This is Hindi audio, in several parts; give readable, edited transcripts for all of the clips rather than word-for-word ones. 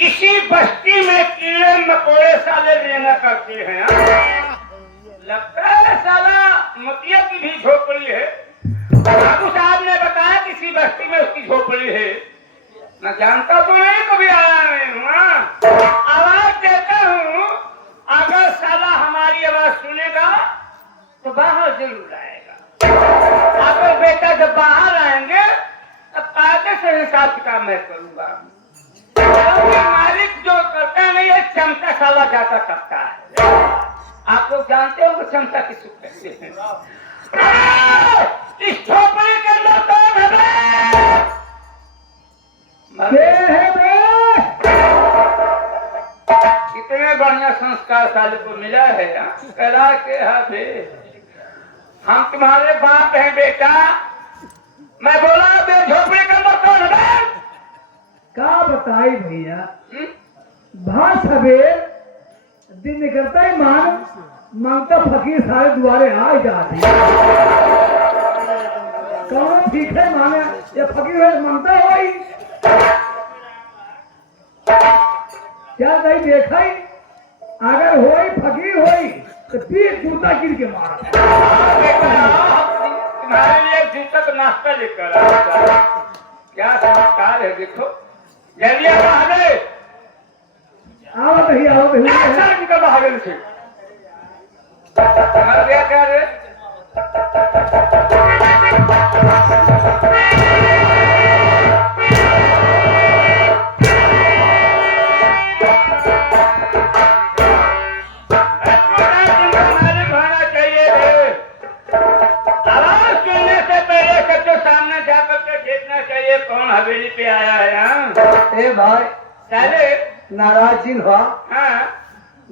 इसी बस्ती में कीड़े मकोड़े साले लेना करते हैं। लगता है साला मुखिया की भी झोपड़ी है। बाबू साहब ने बताया किसी बस्ती में उसकी झोपड़ी है। मैं जानता तो नहीं, कभी आया नहीं हूँ। आवाज देता हूँ, अगर साला हमारी आवाज सुनेगा तो बाहर जरूर आएगा। अगर बेटा जब बाहर आएंगे तब कायदे से हिसाब किताब मैं करूंगा। मालिक जो करता है नहीं, चमचा साला जाता करता है। आप लोग जानते हो कि चमचा किसको कहते हैं। इस झोपड़ी के अंदर कौन है? कितने बढ़िया संस्कार साले को मिला है। कला के हाथे हम तुम्हारे बाप हैं बेटा। मैं बोला बे झोपड़ी के अंदर कौन है? का बताई भैया, भात सवेर दिन निकलता ही मान मांगता फकीर सारे दुआरे आ जाते। कौन ठीक है माने ये फकीर है मांगता हो ही क्या कहीं देखा ही, अगर होई फकीर होई तो फिर जूता गिर के मारा। तुम्हारे लिए जूता का नाश्ता लेकर आया। क्या संस्कार है देखो। जल्दी आओ भैया आओ भैया निकल भागे से। क्या रे? कौन हवेली पे आया है? ए भाई साले नाराज जिन हुआ। हाँ,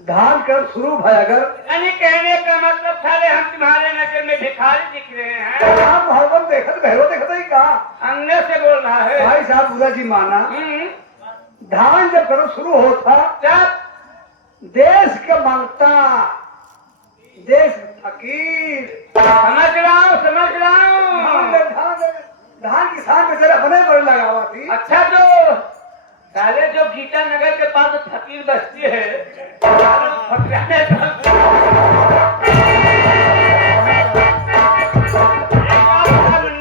धान कर शुरू भाई अगर यानी कहने का मतलब साले हम तुम्हारे नजर में भिखारी दिख रहे हैं। आप भगवान देखत भैरो देखत ही कहा अंग्रेज से बोल रहा है भाई साहब बुरा जी माना। धान जब करो शुरू होता जब देश के मांगता देश फकीर समझ रहा हूँ। धान किसान बेचारा बने बड़े लगा हुआ थी। अच्छा, जो साले जो गीता नगर के पास फकीर बस्ती है,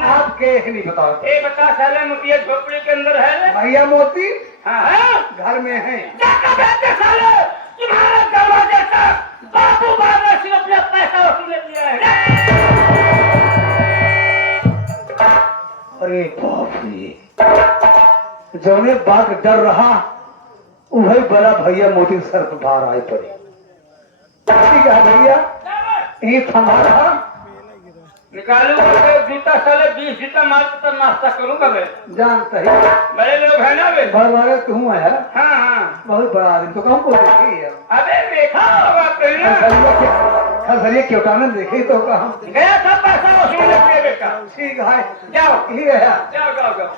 आपके नहीं बताओ। बता साले मुखिया झोपड़ी के अंदर है भैया मोती। हाँ, घर में है। साले तुम्हारे दरवाजे तक बाबू बाबा से अपना पैसा वसूल किया है। अरे बाप रे, जौने बात डर रहा वही बड़ा भैया मोती सर पर बाहर आए पड़े। ठीक है भैया, ये थमा रहा निकालूंगा जूता साले 20 जूता मार कर नाश्ता करूंगा मैं। जानता ही बड़े लोग है ना वे। बड़ा तू है। हाँ हाँ, बहुत बड़ा आदमी तो हमको देखी है। अबे देखा होगा कहीं खसरिया क्यों देखे तो कहा गया था पैसा वसूल किया बेटा। ठीक है जाओ ही है। जाओ जाओ जाओ।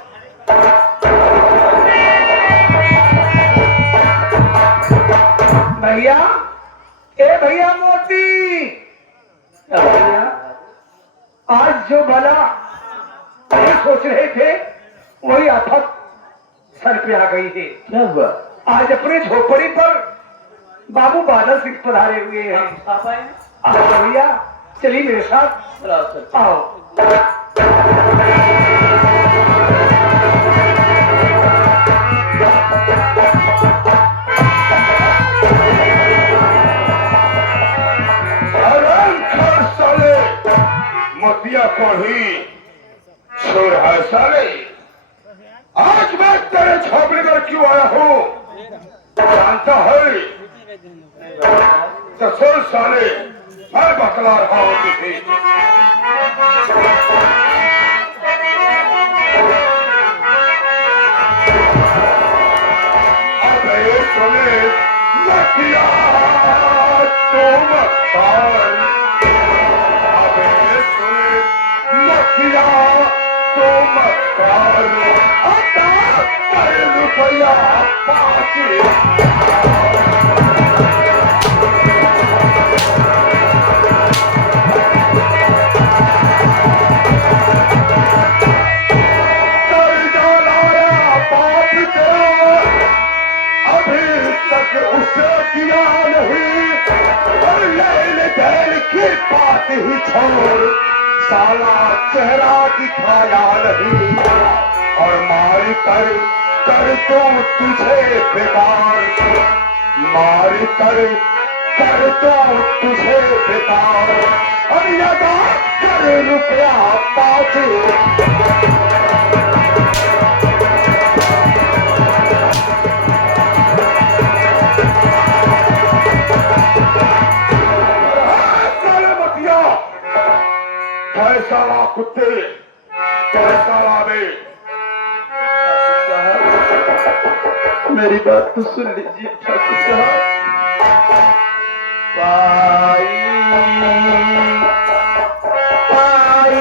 भैया ए भैया मोती, भैया आज जो भला नहीं सोच रहे थे वही आफत सर पे आ गई है। क्या हुआ? आज अपने झोपड़ी पर बाबू बादल सिंह पधारे हुए हैं। आओ भैया, चलिए मेरे साथ आओ। मोतिया को ही छोड़ है साले। आज मैं तेरे झोपड़ी पर क्यों आया हूँ जानता है? तो सुन साले, मैं बतला रहा हूँ तुझे। अब ये सुने नकिया तुम नकिया तुम रुपया 5 अब किया नहीं, और लेन देन की बात ही छोड़, साला चेहरा दिखाया नहीं, और मार कर कर दो तुझे बेकार, मार कर दो तुझे बेकार, और लगा कर रुपया 5। पैसा ला कुत्ते, पैसा ला बे। मेरी बात तो सुन लीजिए ठाकुर साहब। पाई पाई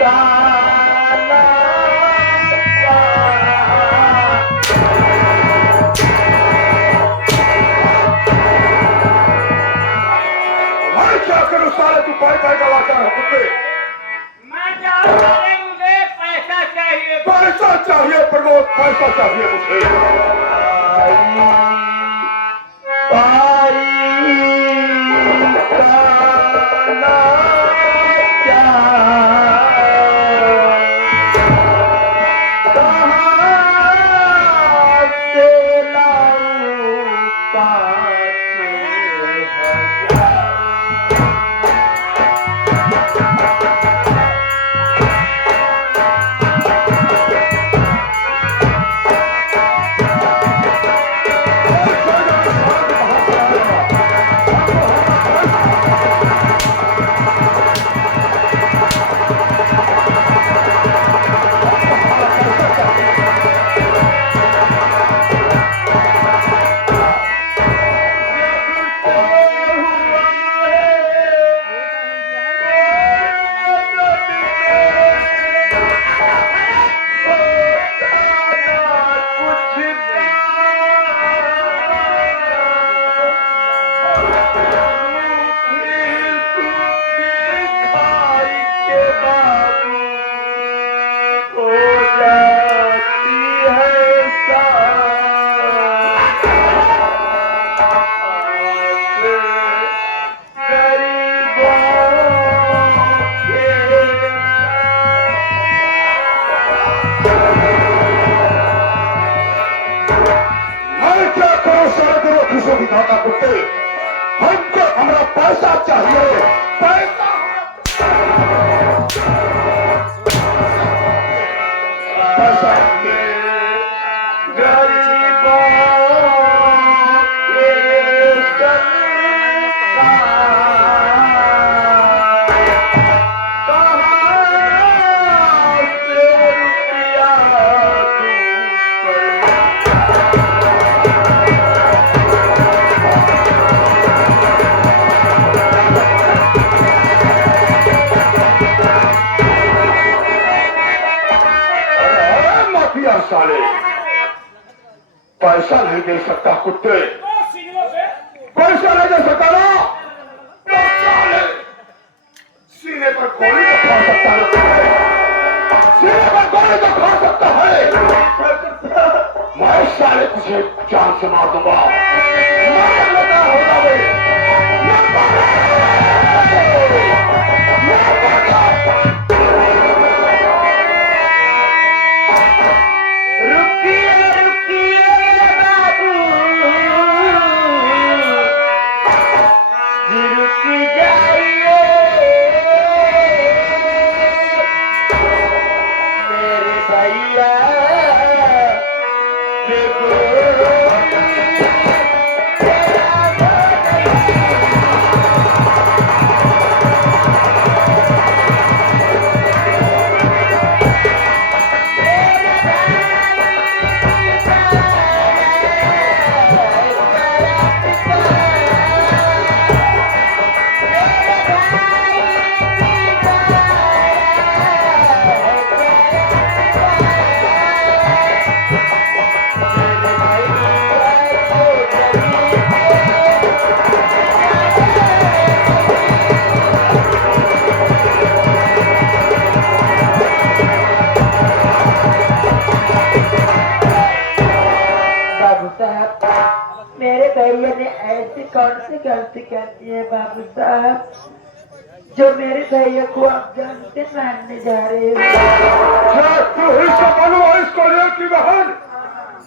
काला भाई क्या करूं साले, तू पाई पाई का लाता है कुत्ते। मैं जानता नहीं, मुझे पैसा चाहिए। पैसा चाहिए प्रमोद, पैसा चाहिए मुझे। पाई काला कहाँ से लाऊं 5,000। दिखाता कुत्ते, हमको हमारा पैसा चाहिए, पैसा। पैसा साले, पैसा नहीं दे सकता कुत्ते, पैसा नहीं दे सकता ना, तो साले सीने पर गोली तो खा सकता है, सीने पर गोली तो खा सकता है। मैं साले तुझे जान से मार दूंगा, मार लेता होगा वे, भैया भैया ने ऐसी कौन सी गलती कर दी है बाबू साहब, जो मेरे भैया को आप जानते मारने जा रहे हो? क्या तू ही संभालो इस कॉलेज की बहन?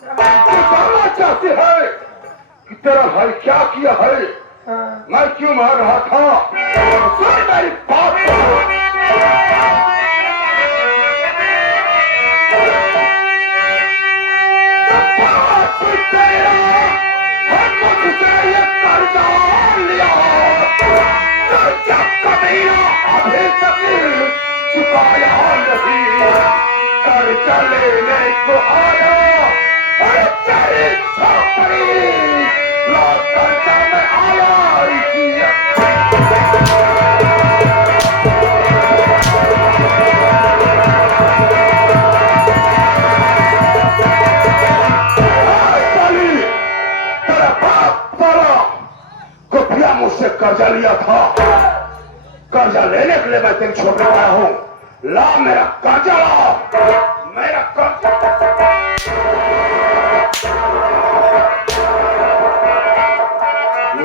तू जानना चाहती है कि तेरा भाई क्या किया है? हाँ। मैं क्यों मार रहा था? सुन मेरी बात को। चुकाया नहीं, कर्जा लेने को आया, अरे तेरी छोकरी लौट कर्जा में आया तेरा बाप साला खुफिया मुझसे कर्जा लिया था। कर्जा लेने के लिए मैं तेरी छोकरी आया हूँ। ला मेरा कर्जा, ला मेरा कर्जा।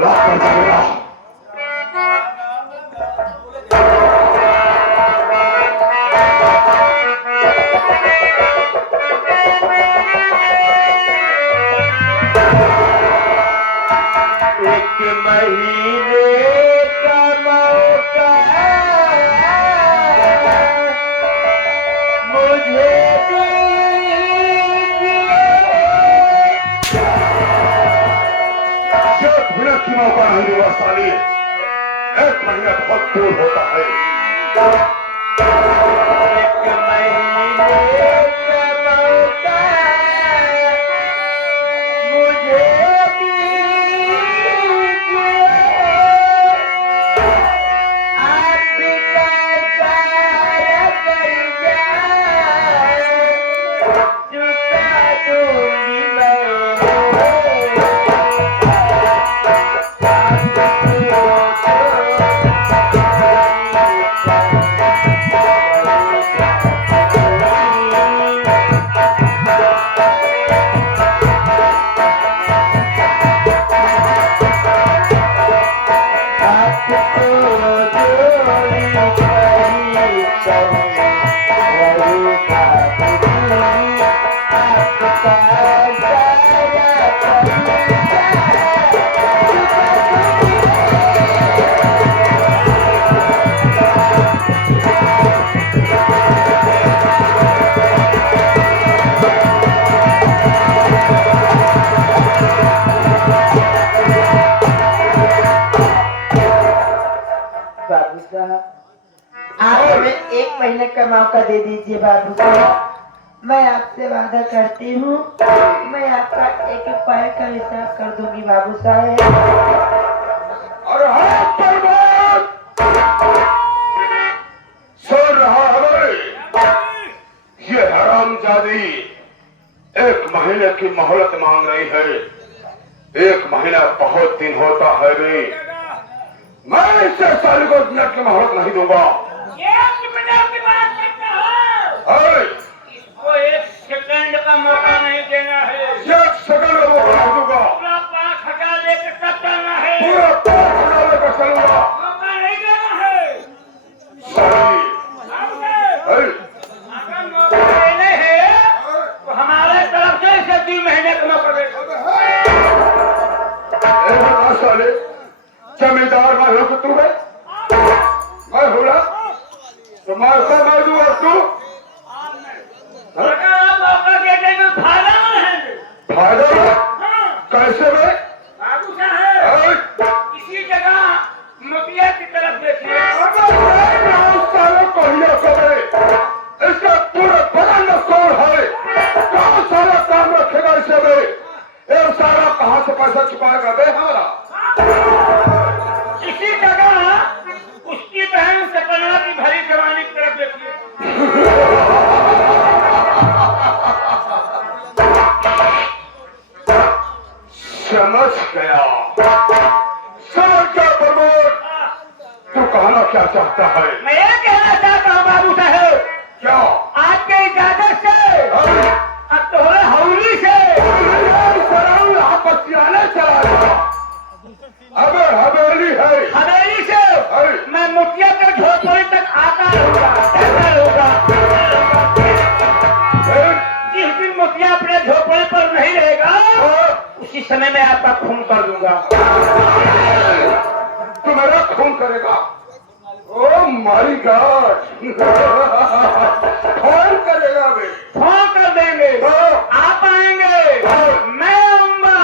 ला कर्जा मेरा। एक महीने का मौका मुझे मिनट की मौका नहीं दूंगा साली। एक महीना बहुत दूर होता है। एक महीने का मौका मुझे बाबू साहब आप हमें एक महीने का मौका दे दीजिए बाबू साहब। मैं आपसे वादा करती हूँ, मैं आपका एक पैर का हिसाब कर दूंगी बाबू साहब। अरे हाँ परमान, सुन रहा है? ये हरामजादी एक महीने की मोहलत मांग रही है। एक महीना बहुत दिन होता है रे। मैं इसे साली को मिनट की मोहलत नहीं दूंगा। एक मिनट की बात करता हूँ। इसको एक सेकंड का मौका नहीं देना है। एक सेकंड का मौका नहीं दूंगा। पूरा 5,000 लेकर सब चलना है। पूरा 5,000 लेकर चलूंगा। मौका नहीं देना है। साली अगर मौका देने हैं तो हमारे तरफ से इसे 3 महीने का मौका दे। साले जमींदार मैं हूँ कि तू है? मैं हूँ ना? तो मैं दूँ और तू? अगर आप मौका दे देंगे तो फायदा में है। फायदा में? हाँ। कैसे में? बाबू साहब इसी जगह मोतिया की तरफ देखिए। सालों को हिया करे, इसका पूरा बदन में कौन है? कौन सारा काम रखेगा इसे में? ये सारा कहाँ से पैसा चुकाएगा बे हमारा? इसी जगह उसकी बहन सपना की भरी जवानी की तरफ देखिए। समझ गया, समझ गया प्रमोद। तू कहना क्या चाहता है? मैं ये कहना चाहता हूँ बाबू साहब, क्या? आपके इजाजत से अब तो हो हौली से यहाँ बच्चियाने चला गया। मोतिया अपने झोपड़े पर नहीं रहेगा, उसी समय मैं आपका खून कर दूंगा। तू मेरा खून करेगा? Oh my God! खून करेगा बे? फोन कर देंगे, आप आएंगे, मैं आऊंगा,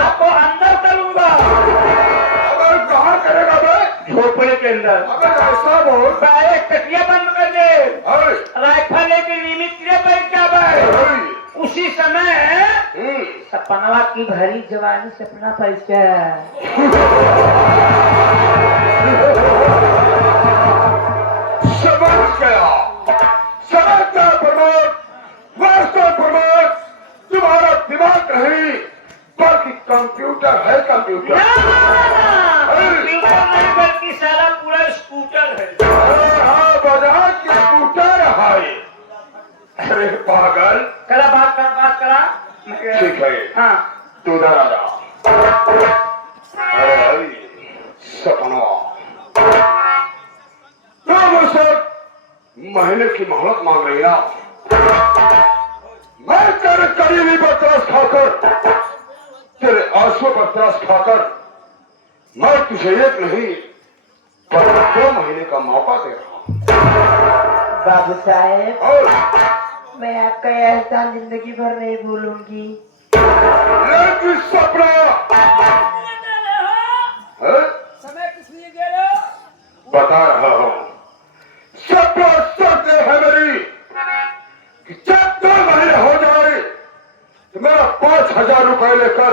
आपको अंदर करूंगा। अगर कहाँ करेगा बे? झोपड़े के अंदर। अगर ऐसा बोल, पहले कटिया बंद कर दे, राइफल लेके नियमित बैठ जा भाई। उसी समय सपनवा की भरी जवानी सपना परिचय। समझ गया, समझ गया प्रमोद, वास्तव प्रमोद, तुम्हारा दिमाग नहीं बल्कि कंप्यूटर है, कंप्यूटर। कंप्यूटर नहीं बल्कि सारा पूरा स्कूटर है। हाँ, बजाज की स्कूटर है। अरे पागल, करा बात करा। ठीक है, हाँ, तू उधर आ जा। अरे भाई सपना, तो मुझसे महीने की मोहलत मांग रही है। मैं तेरे करीबी पर तरस खाकर, तेरे आंसू पर तरस खाकर मैं तुझे एक नहीं पर 2 महीने का मौका दे रहा हूं। बाबू साहेब, और मैं आपका यह एहसान जिंदगी भर नहीं भूलूंगी। लेकिन सपना समय किस लिए दे रहे हो? बता रहा हूं, सपना शर्त है मेरी कि जब 2 महीने हो जाए तो मेरा 5,000 रुपए लेकर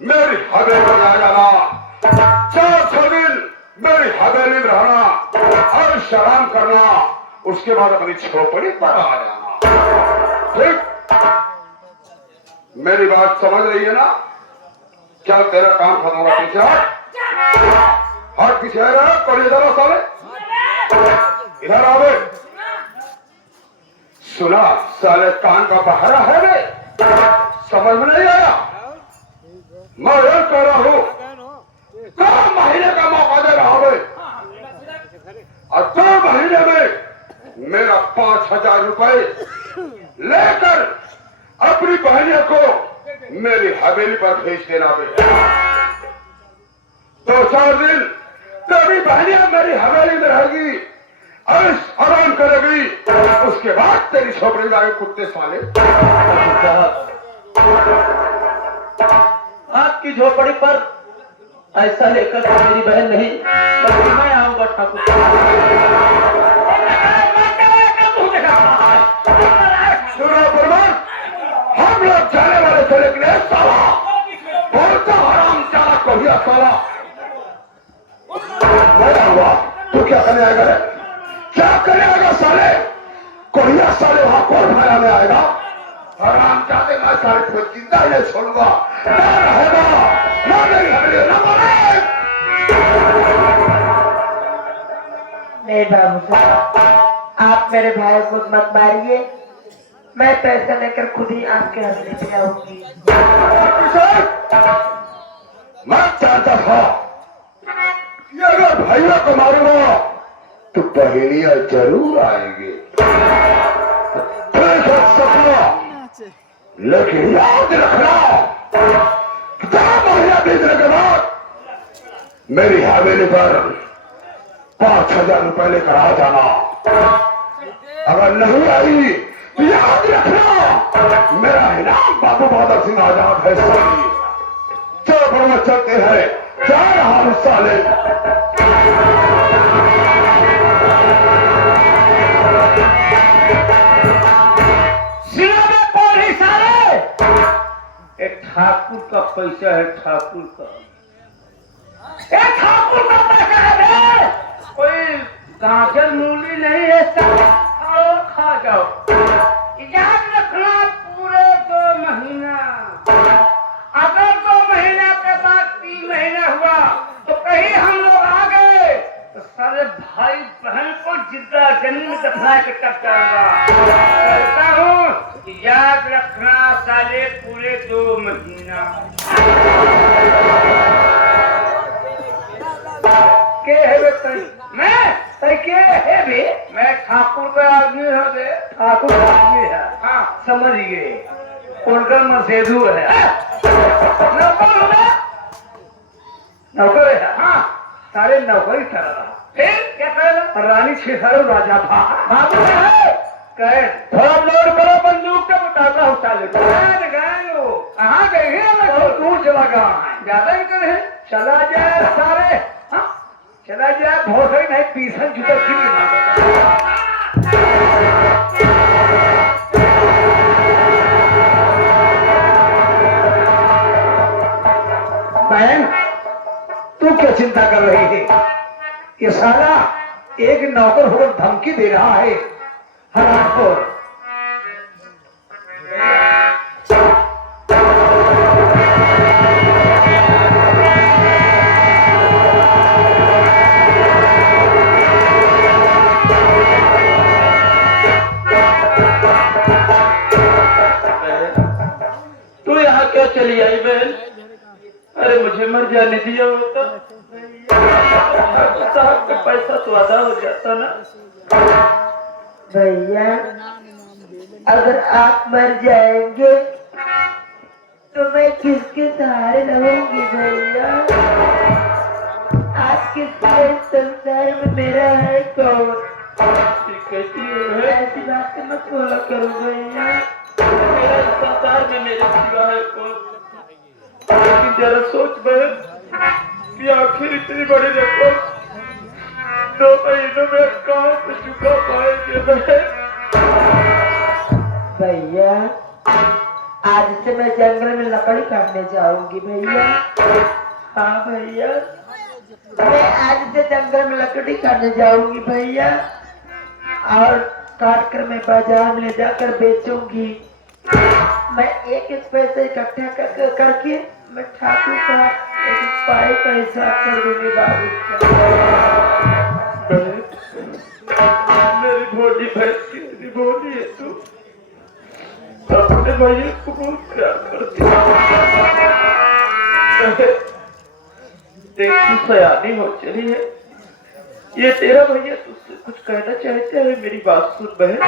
मेरी हवेली में आ जाना। 400 दिन मेरी हवेली में रहना और शराब करना, उसके बाद अपनी झोपड़ी पर आ जाना। ठीक? मेरी बात समझ रही है ना? चल तेरा काम खत्म होगा, पीछे हट पीछे आ रहा, कोई इधर आओ साले, इधर आओ बे। सुना साले, कान का बहरा है बे, समझ में नहीं आया? मैं ये कह रहा हूं 2 महीने का मौका दे रहा हूं बे, और 2 महीने में मेरा 5,000 रुपए लेकर अपनी बहनियों को मेरी हवेली पर भेज देना बे। 2-4 दिन तेरी बहनियां मेरी हवेली में रहेगी, आराम करेगी, उसके बाद तेरी झोपड़ी में आए कुत्ते साले। आपकी झोपड़ी पर ऐसा लेकर तो मेरी बहन नहीं बल्कि मैं आऊंगा ठाकुर। सुनो बर्बाद, हम लोग जाने वाले थे लेकिन एक साला बहुत हराम चाला कहिया साला मैं आऊंगा। तू क्या करने आएगा रे? क्या करने आएगा साले? कहिया साले वहां कौन भाया में आएगा? हराम चाहते मैं साले को जिंदा ही नहीं छोड़ूंगा। ना रहेगा, ना नहीं हमें ना मरे। नहीं बाबू साहब, आप मेरे भाई को मत मारिए, मैं पैसा लेकर खुद ही आपके हवेली पे आऊंगी। मैं चाहता था कि अगर भैया को मारूंगा तो बहनियां जरूर आएंगी। देखो सपना, लेकिन याद रखना 2 महीना बीतने के बाद मेरी हवेली पर 5,000 रुपए लेकर आ जाना। अगर नहीं आई तो याद रखना मेरा इनाम बाबू बहादुर सिंह आजाद है साली। चलो में चलते हैं, जा रहा हूं साले। ठाकुर का पैसा है, ठाकुर का। ठाकुर का पैसा है बे, कोई गाजर मूली नहीं है, और खा जाओ। याद रखना पूरे 2 महीना, अगर 2 महीना के बाद 3 महीना हुआ तो कहीं हम लोग आ गए तो सारे भाई बहन को जिंदा जमीन में दफना के तब जाऊंगा। कहता हूँ याद रखना साले पूरे 2 महीना। के है बे तई? मैं के है बे? मैं ठाकुर का आदमी हो बे। ठाकुर आदमी है, हाँ समझ गए। उनका मसेदू है। नौकर हो गया? नौकर है। हाँ। सारे नौकरी कर रहा। फिर क्या करेगा? रानी छेसारो राजा था। बाबू है कहे थोड़ा लोड करो बंदूक का मुटाका उठा ले। गए वो कहाँ गए हैं? और दूर चला गया है। ज्यादा ही करे चला जाए सारे। हाँ? चला जाए भोसड़ी नहीं पीसन जुटा फिर बहन तू क्या चिंता कर रही है? ये साला एक नौकर होकर धमकी दे रहा है हरामखोर। तू यहाँ क्यों चली आई बहन? अरे मुझे मर जाने दिया होता। साहब का पैसा तो आधा हो जाता ना। भैया अगर आप मर जाएंगे तो मैं किसके सहारे रहूंगी भैया? आपके सिवा इस संसार में मेरा है कौन? कहती है ऐसी बात मत बोला करो भैया। मेरा इस संसार में मेरे सिवा है कौन? लेकिन जरा सोच बहन कि आखिर इतनी बड़ी रकम 2 महीनों में कहाँ से चुका पाएंगे बहन? भैया आज से मैं जंगल में लकड़ी काटने जाऊंगी भैया। हाँ भैया मैं आज से जंगल में लकड़ी काटने जाऊंगी भैया, और काट कर मैं बाजार में ले जाकर बेचूंगी। मैं एक एक पैसे इकट्ठा करके मैं ठाकुर का एक पाई का हिसाब कर दूंगी बाबू का। मेरी भोली भैंस कितनी भोली है तू। अपने भैया को बहुत प्यार करती है। देख तू सयानी हो चली है। ये तेरा भैया तुझसे कुछ कहना चाहते हैं, मेरी बात सुन बहन।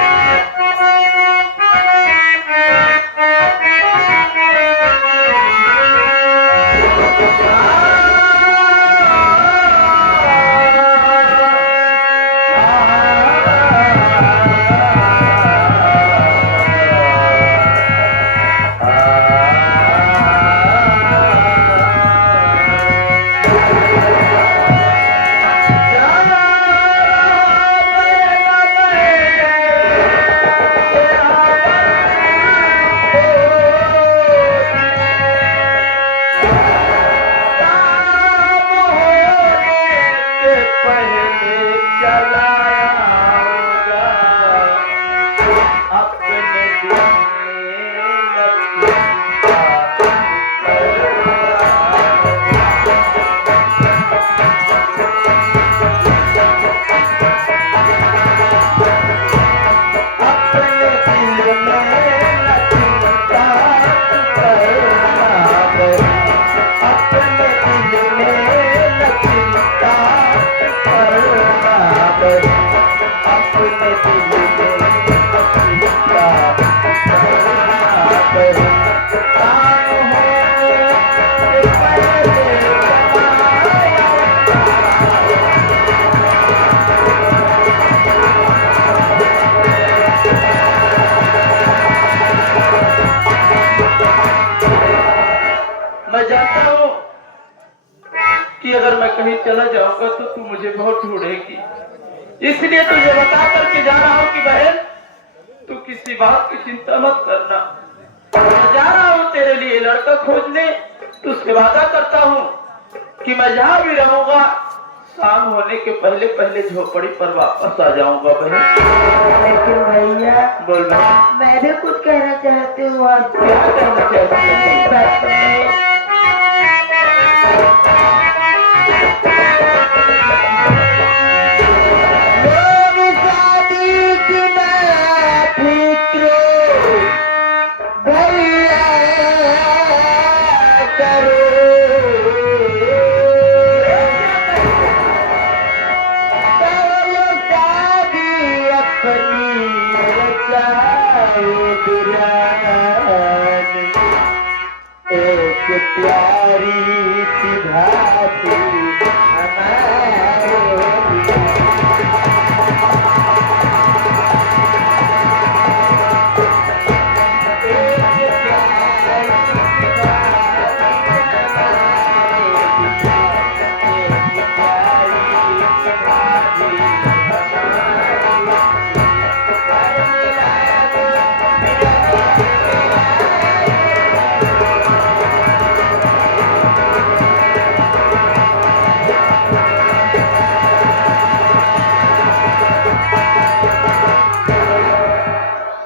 मैं जानता हूँ कि अगर मैं कहीं चला जाऊंगा तो तू मुझे बहुत ढूंढेगी, इसलिए तुझे बता करके जा रहा हूँ कि बहन तू किसी बात की चिंता मत करना। मैं जा रहा हूँ तेरे लिए लड़का खोजने। तुझसे वादा करता हूँ कि मैं जहाँ भी रहूंगा शाम होने के पहले पहले झोपड़ी पर वापस आ जाऊंगा बहन। लेकिन भैया बोल बहन, मैं भी कुछ कहना चाहती हूँ आपसे। क्या कहना चाहती है? मेरी शादी की ना फिक्र भैया करो, पहले शादी अपनी रचाओ बिरादर। प्यारी सी भाभी हमारे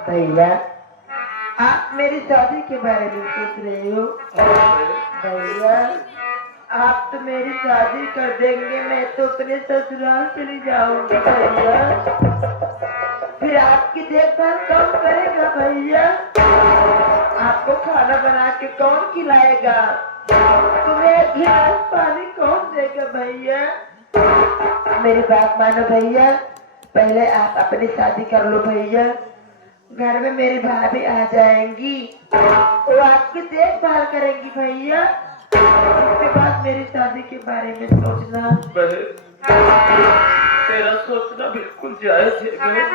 भैया, आप मेरी शादी के बारे में सोच रहे हो? भैया, आप तो मेरी शादी कर देंगे, मैं तो अपने ससुराल चली जाऊंगी भैया। फिर आपकी देखभाल कौन करेगा भैया? आपको खाना बना के कौन खिलाएगा? तुम्हें एक गिलास पानी कौन देगा भैया? मेरी बात मानो भैया, पहले आप अपनी शादी कर लो भैया। घर में मेरी भाभी आ जाएंगी, वो आपकी देखभाल करेंगी भैया। उसके बाद मेरी शादी के बारे में सोचना। बहन, तेरा सोचना बिल्कुल जायज है बहन।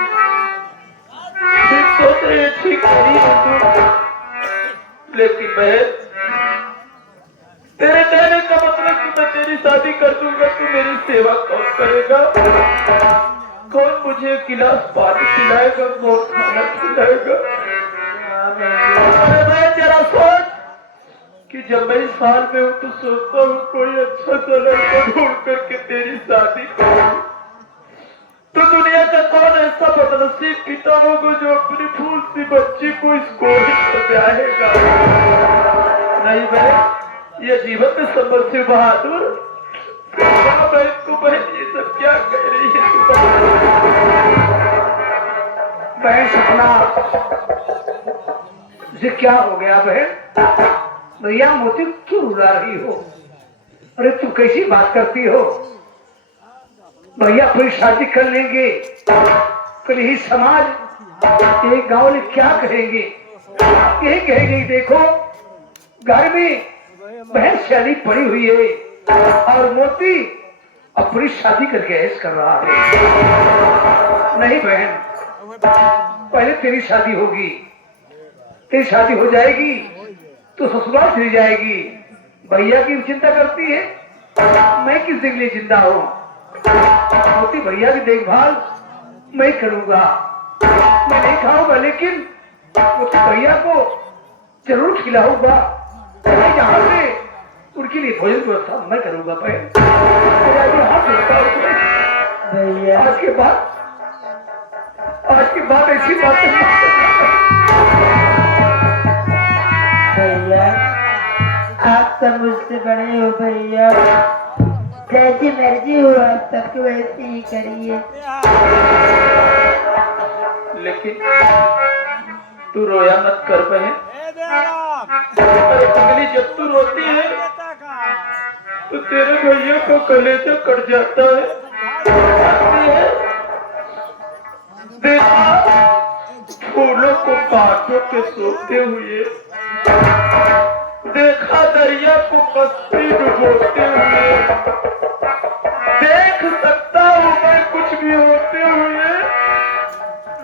ठीक सोच रही है, ठीक करी है तू। लेकिन बहन, तेरे कहने का मतलब कि मैं तेरी शादी कर दूंगा, तू मेरी सेवा कौन करेगा? कौन मुझे गिलास पानी खिलाएगा? कौन खाना खिलाएगा? अरे मैं जरा सोच कि जब मैं इस साल में हूँ तो सोचता हूँ कोई अच्छा सा लड़का ढूंढ करके तेरी शादी करूँ। तो दुनिया का कौन ऐसा बदनसीब पिता होगा जो अपनी फूल सी बच्ची को इस कोने पर ब्याहेगा? नहीं बहन, ये जीवन में संभल से बहादुर बहन को बहन ये सब क्या कह रही है? बहन सपना, ये क्या हो गया बहन? भैया मोती क्यों रुला रही हो? अरे तू कैसी बात करती हो? भैया कोई शादी कर लेंगे, कल ही समाज एक गांव में क्या कहेंगे? यही कहेंगे देखो घर में बहन शादी पड़ी हुई है और मोती अपनी शादी करके ऐश कर रहा है। नहीं बहन, पहले तेरी शादी होगी, तेरी शादी हो जाएगी तो ससुराल चली जाएगी। भैया की चिंता करती है, मैं किस दिन लिए जिंदा हूँ? मोती भैया की देखभाल मैं करूंगा। मैं नहीं खाऊंगा लेकिन मोती भैया को जरूर खिलाऊंगा। जहाँ से उनके लिए भोजन व्यवस्था मैं करूंगा। भैया, आज के बाद ऐसी बातें भैया, आप सब मुझसे बड़े हो भैया। जैसी मर्जी हो आप सबको वैसे ही करिए। लेकिन तू रोया मत कर बहन। अरे पगली, जब तू रोती है तो तेरे भैया को कलेजा कट जाता है। देखा फूलों को कांटों के सोते हुए, देखा दरिया को कश्ती डुबोते हुए, देख सकता हूँ मैं कुछ भी होते हुए,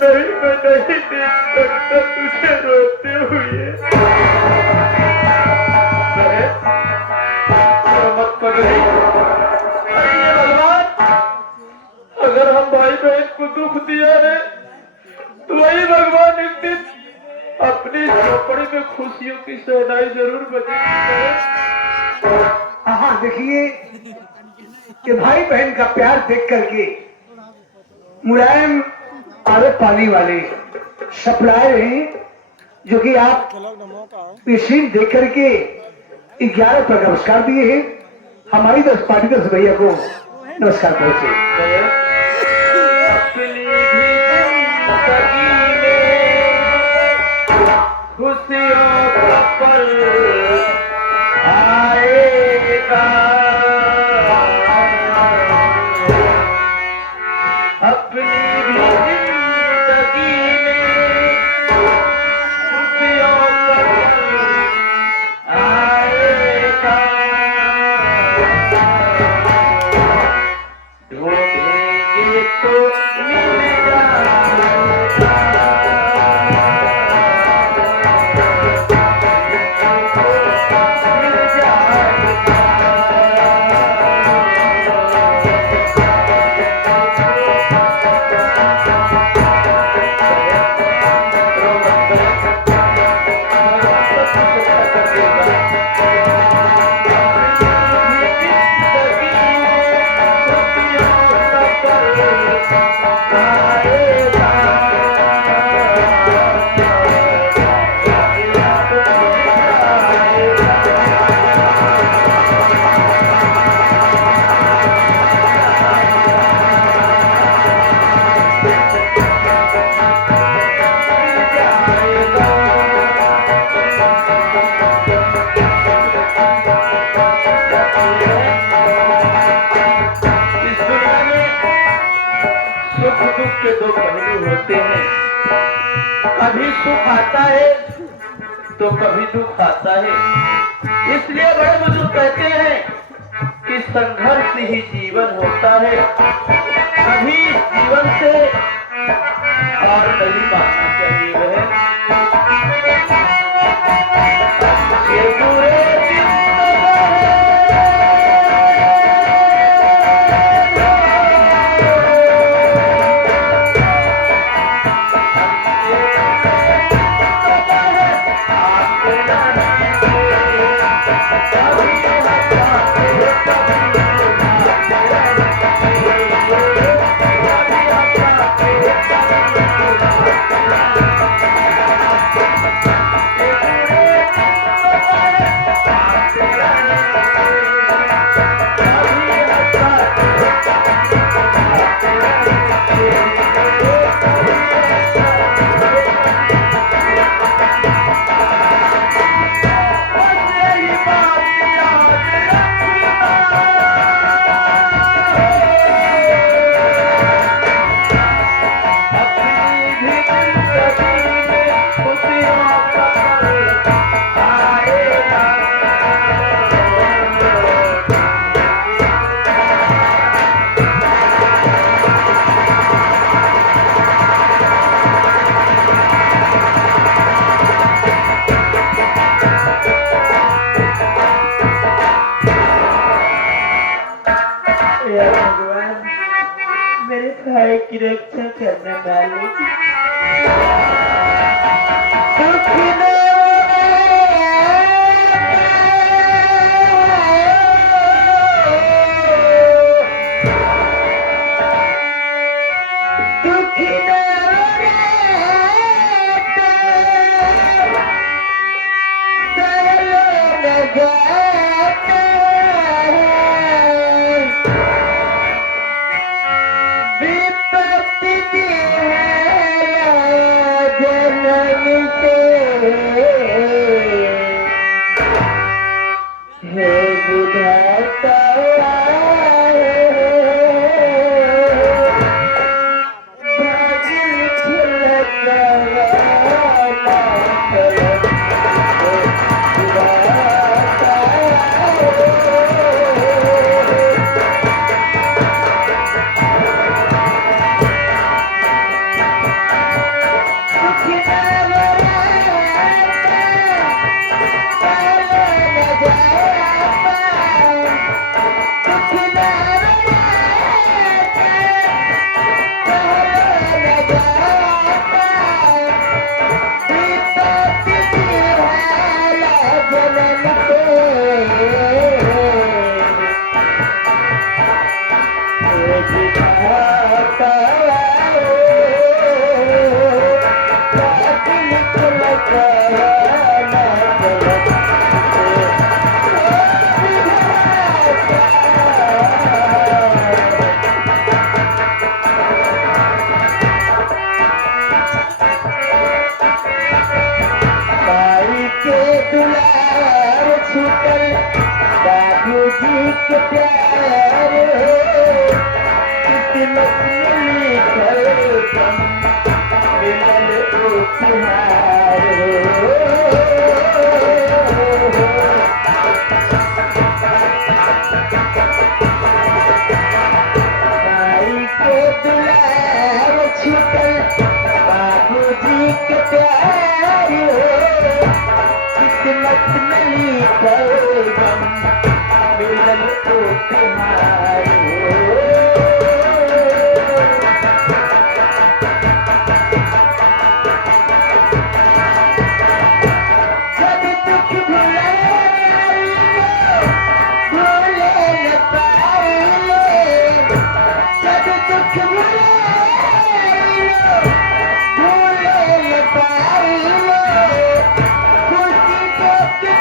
नहीं मैं नहीं देख सकता तुझे रोते हुए। मत पगली, अरे ये भगवान, अगर हम भाई बहन को दुख दिया है तो वही भगवान एक दिन अपनी झोपड़ी में खुशियों की सहनाई जरूर बजेगी। हाँ देखिए कि भाई बहन का प्यार देख करके मुलायम आदत पानी वाले सप्लायर हैं जो कि आप मशीन देख करके 11 पर नमस्कार दिए हैं। हमारी 10 पार्टी 10 भैया को नमस्कार पहुंचे। खुशियों का पल आएगा, अपनी भी जिंदगी में खुशियों का पल आएगा। सुख दुख के दो पहलू होते हैं। कभी सुख आता है तो कभी दुख आता है। इसलिए बड़े बुजुर्ग कहते हैं कि संघर्ष ही जीवन होता है। कभी इस जीवन से और नहीं मानना चाहिए वह ये बुरे दिन मेरे भाई की रक्षा करने वाले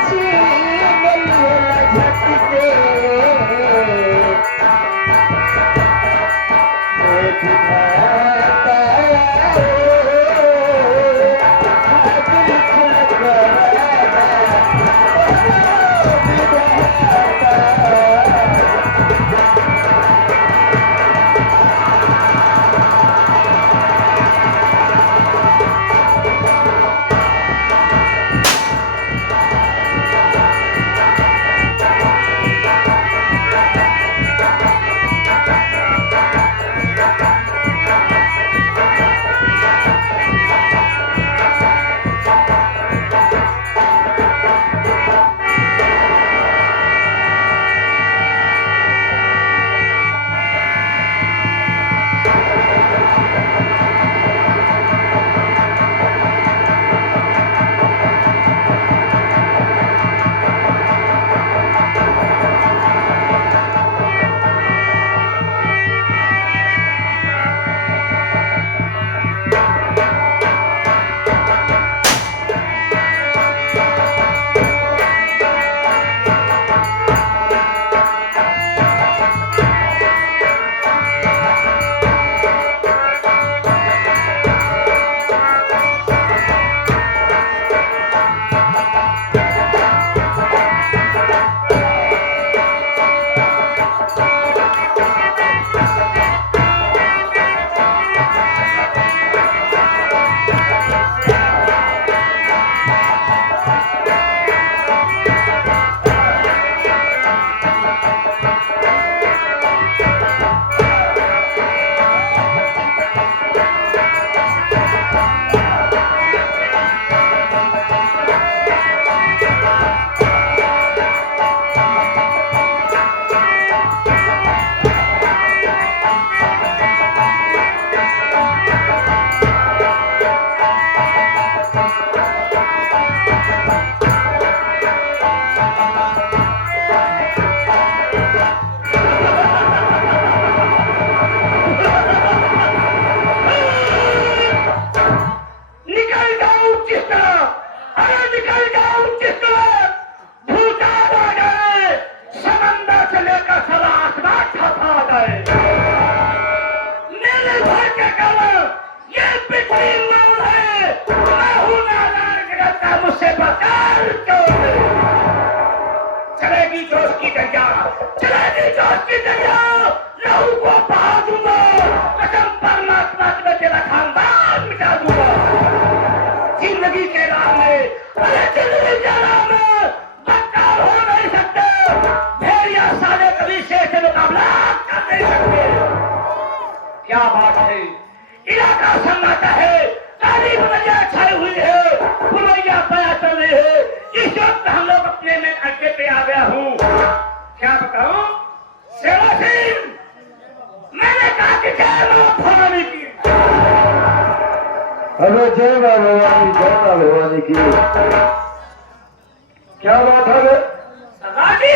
छीन लिया झट से मैं बुझाता दिल खुलवाना चलेगी जोश की दरिया, चलेगी जोश की दरिया, लहू को बहा दूंगा, कसम परमात्मा की मैं तेरा खानदान मिटा दूंगा। जिंदगी के राह में, अरे जिंदगी के राह में बदकार हो नहीं सकते, भेड़िया साले कभी शेर से मुकाबला कर नहीं सकते। क्या बात है, इलाका सन्नाटा है, काली बवैया छाई हुई है, बवैया पया चल रही है। इस वक्त हम लोग अपने में अड्डे पे आ गया हूँ। क्या बताऊं सेवा सिंह, मैंने कहा कि जय मां भवानी की। अरे जय मां भवानी, जय मां भवानी की। क्या बात है? समाजी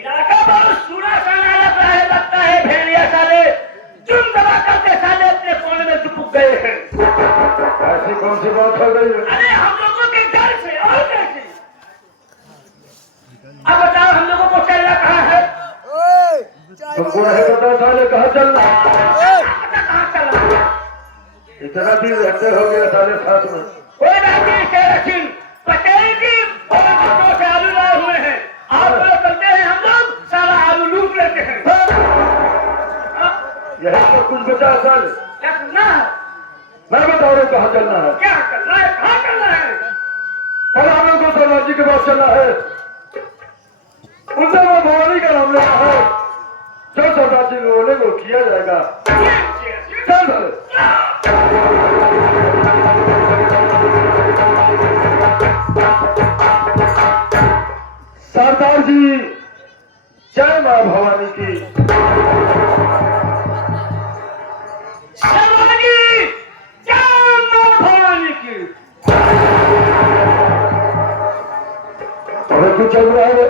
इलाका बहुत सूना सा लग रहा है, लगता है भेड़िया साले जुम दबा करके साले अपने कोने में चुप गए हैं। ऐसी कौन सी बात हो गई? अरे हम लोगों के घर से और कैसे? अब बताओ हम लोगों को चलना कहाँ है? तुमको नहीं पता साले कहाँ चलना? कहाँ चलना? इतना दिन रहते हो गया साले साथ में। कोई बात नहीं शेर सिंह, पटेल जी बहुत दिनों से आलू लाए हुए हैं, आप लोग करते हैं, हम लोग सारा आलू लूट लेते हैं। यही सब कुछ बचा साले। क्या करना है? मैं बता रहा हूँ कहाँ चलना है। क्या करना है? कहाँ करना है? और हम लोग को सरदार जी के पास चलना है, उनसे वो भवानी का नाम लेना है, जो सरदार जी बोले वो किया जाएगा। चल साले। सरदार जी जय मां भवानी की। समाजी जय मां भवानी की। अरे तू चल रहा है?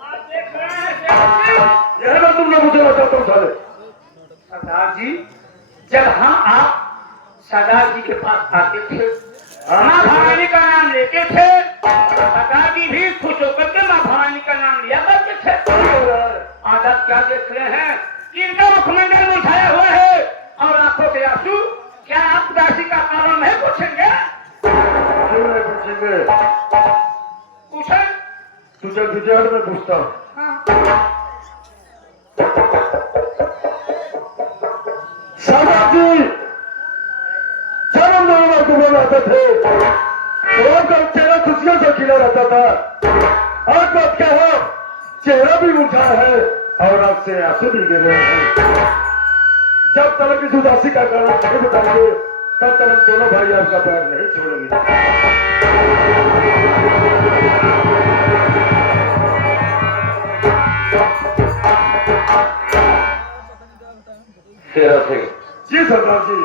आप देख रहे हैं शेर सिंह? यह मैं तुमने पूछना चाहता हूँ साले। सरदार जी जब हम आप सरदार जी के पास आते थे, मां भवानी का नाम लेते थे, सरदार जी भी ही खुश होकर के माँ भवानी का नाम लिया करते थे। आज आप क्या देख रहे हैं कि इनका मुखमंडल मुरझाया हुआ है और आंखों के आंसू। क्या आप उदासी का कारण नहीं पूछेंगे? क्यों नहीं पूछेंगे? पूछे? तुझे गुजरात में पूछता हूँ। साहब जी, जब हम दोनों मजदूर रहते थे तो आपका चेहरा खुशियों से खिला रहता था। आज बात क्या है, चेहरा भी मुरझा है और आपसे आंसू भी गिर रहे हैं। जब तक इस उदासी का कारण नहीं बताएंगे तब तक हम दोनों भाई आपका पैर नहीं छोड़ेंगे। शेरा सिंह, जी सरदार जी।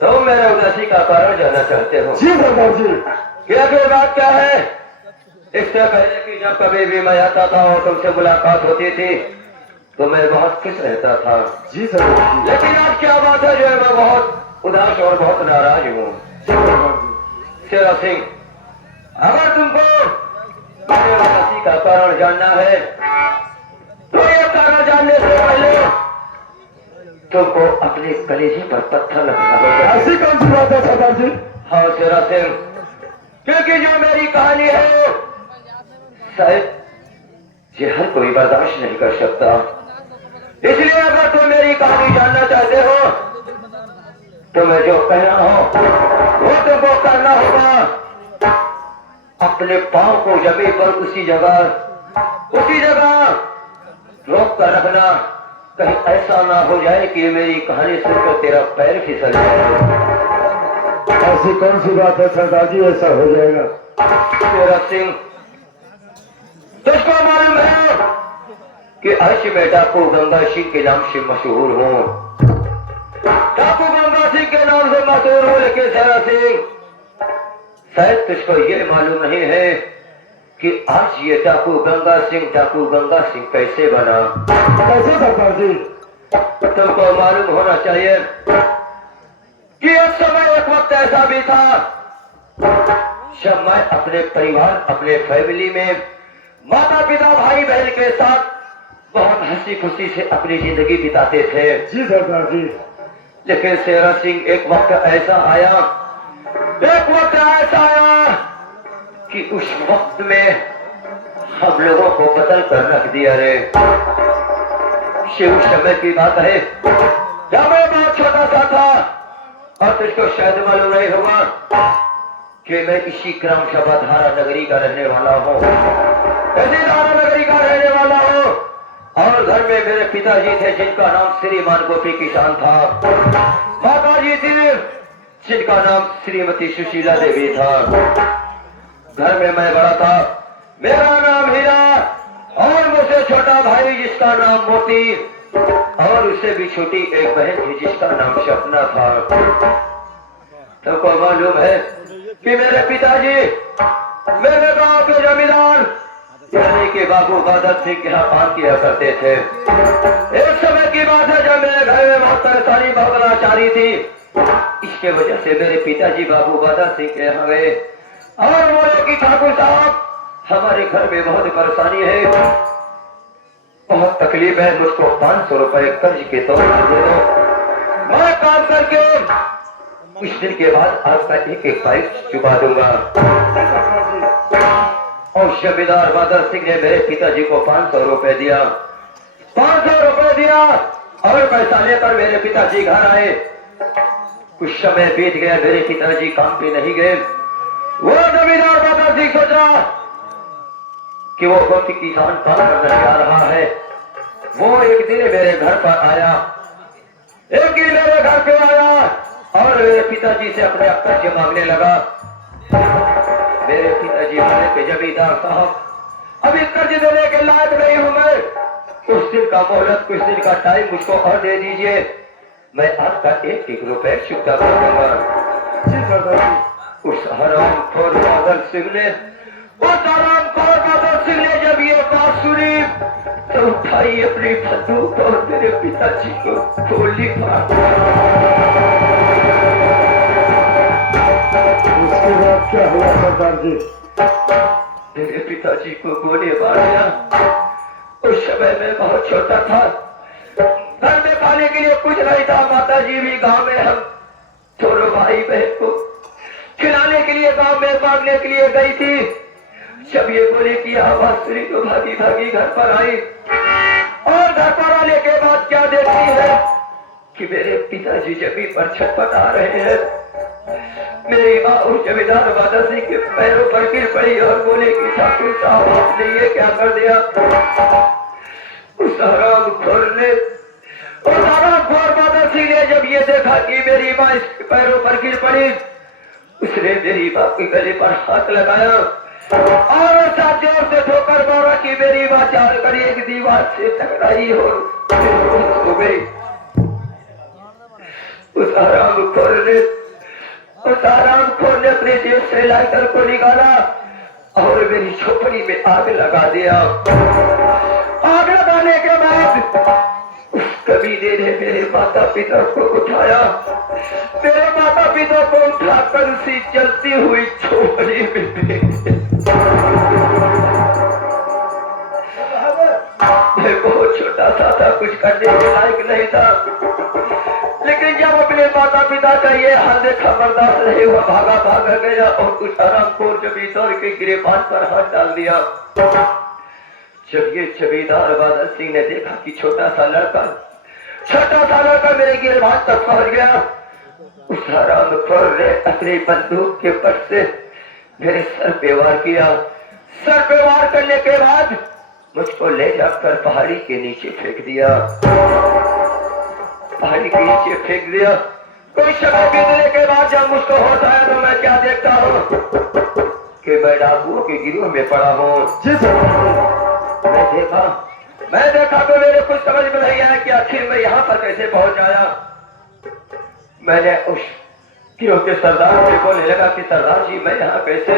तुम मेरे उदासी का कारण जानना चाहते हो? जी सरदार जी। क्या कोई बात क्या है? इससे पहले कि जब कभी भी मैं आता था और तुमसे मुलाकात होती थी तो मैं बहुत खुश रहता था। जी सरदार जी। लेकिन आज क्या बात है जो है मैं बहुत उदास और बहुत नाराज हूँ। शेरा सिंह, अगर तुमको मेरे उदासी का कारण जानना है तो ये कारण जानने से पहले तुमको अपने कलेजे पर पत्थर लगना होगा। ऐसी कौन सी बात है सरदार जी? हाँ शेरा सिंह, क्योंकि जो मेरी कहानी है शायद ये हर कोई बर्दाश्त नहीं कर सकता। इसलिए अगर तुम मेरी कहानी जानना चाहते हो तो मैं जो कह रहा हूं वो तुमको करना होगा। अपने पांव को जमीन पर उसी जगह रोक कर रखना, कहीं ऐसा ना हो जाए कि मेरी कहानी सुनकर तेरा पैर फिसल जाए। ऐसी कौन सी बात है सरदार जी, ऐसा हो जाएगा? शेरा सिंह, तुझको मालूम है कि अर्श में डाकू गंगा सिंह के नाम से मशहूर हूँ। डाकू गंगा सिंह के नाम से मशहूर हूँ, लेकिन शेरा सिंह शायद तुझको ये मालूम नहीं है कि आज ये डाकू गंगा सिंह कैसे बना। कैसे सरदार जी? तुमको मालूम होना चाहिए कि एक समय एक वक्त ऐसा भी था जब मैं अपने परिवार, अपने फैमिली में माता पिता भाई बहन के साथ बहुत हंसी खुशी से अपनी जिंदगी बिताते थे। जी सरदार जी। लेकिन शेरा सिंह, एक वक्त ऐसा आया कि उस वक्त में हम लोगों को बदल कर रख दिया रे। उस समय की बात है जब मैं बहुत छोटा सा था और तुझको शायद मालूम नहीं होगा कि मैं इसी ग्राम सभा धारा नगरी का रहने वाला हूँ। इसी धारा नगरी का रहने वाला हूँ और घर में मेरे पिताजी थे जिनका नाम श्रीमान गोपी किसान था। माता जी थी जिनका नाम श्रीमती सुशीला देवी था। घर में मैं बड़ा था, मेरा नाम हीरा और मुझसे छोटा भाई जिसका नाम मोती और उससे भी छोटी एक बहन थी जिसका नाम सपना था। तुमको मालूम है कि मेरे पिताजी मेरे गांव के जमींदार यानी कि बाबू बादल सिंह के यहाँ काम किया करते थे। एक समय की बात है जब मेरे घर में बहुत परेशानी, बहुत लाचारी थी। इसके वजह से मेरे पिताजी बाबू बादल सिंह के यहाँ गए और बोले कि ठाकुर साहब हमारे घर में बहुत परेशानी है, बहुत तकलीफ है, मुझको 500 रुपए कर्ज के तौर पर दे दो, मैं काम करके कुछ दिन के बाद आपका एक एक पाइप चुका दूंगा। और जमींदार बादल सिंह ने मेरे पिताजी को 500 रुपए दिया। 500 रुपए दिया और पैसा लेकर मेरे पिताजी घर आए। कुछ समय बीत गया, मेरे पिताजी काम पे नहीं गए। वो जमींदार बादल सिंह सोचा कि वो कोई किसान काम करने जा रहा है। वो एक दिन मेरे घर पर आया, एक दिन मेरे घर पे आया और मेरे पिताजी से अपने कर्ज मांगने लगा। मेरे पिताजी बोले कि जमींदार साहब अभी कर्ज देने के लायक नहीं हूं मैं, कुछ दिन का मोहलत, कुछ दिन का टाइम मुझको और दे दीजिए, मैं आपका एक एक रुपए चुकता कर दूंगा। उस हरामखोर बादल सिंह ने जब ये बात सुनी तो उठाई अपनी बंदूक और मेरे पिताजी को गोली मार। उसके बाद क्या हुआ सरदार जी? मेरे पिताजी को गोली मार दिया। उस समय मैं बहुत छोटा था, घर में खाने के लिए कुछ नहीं था। माता जी भी गांव में, हम दोनों भाई बहन को खिलाने के लिए गांव में मांगने के लिए गई थी। जब ये गोली की आवाज सुनी तो भागी भागी घर पर आई, और घर पर आने के बाद क्या देखती है कि मेरे पिताजी जमीन पर छटपटा रहे हैं। मेरी माँ उस जमींदार बादल सिंह के पैरों पर गिर पड़ी और गोली की चाकू से आवाज ने ये क्या कर दिया। उस हरामखोर बादल सिंह ने जब ये देखा कि मेरी माँ इसके पैरों पर गिर पड़ी, उसने मेरी माँ के गले पर हाथ लगाया और ऐसा जोर से ठोकर मारा कि मेरी माँ चाल कर एक दीवार से टकराई और हो गई। उस हरामखोर ने अपने जेब से लाइटर को निकाला और मेरी झोपड़ी में आग लगा दिया। आग लगाने के बाद उस कमीने ने मेरे माता पिता को उठाया, मेरे माता पिता को उठाकर उसी जलती हुई झोपड़ी में फेंक दिया। मैं बहुत छोटा सा था, कुछ करने के लायक नहीं था, लेकिन जब अपने माता पिता का ये हाल देखा बर्दाश्त नहीं हुआ, भागा गया और उस हरामखोर जमींदार के गिरेबान पर हाथ डाल दिया। जब ये जमींदार बादल सिंह ने देखा कि छोटा सा लड़का मेरे गिरेबान तक पहुंच गया, उस हरामखोर ने अपनी बंदूक के पट से मेरे सर पे वार किया। सर पे वार करने के बाद मुझको ले जाकर पहाड़ी के नीचे फेंक दिया। कुछ समय बीतने के बाद जब मुझको होश आया तो मैं क्या देखता हूँ कि मैं डाकुओं के गिरोह में पड़ा हूँ। मैं देखा तो मेरे कुछ समझ में नहीं आया कि आखिर मैं यहाँ पर कैसे पहुंच आया। मैंने उस गिरोह के सरदार से बोलने लगा कि सरदार जी मैं यहाँ कैसे।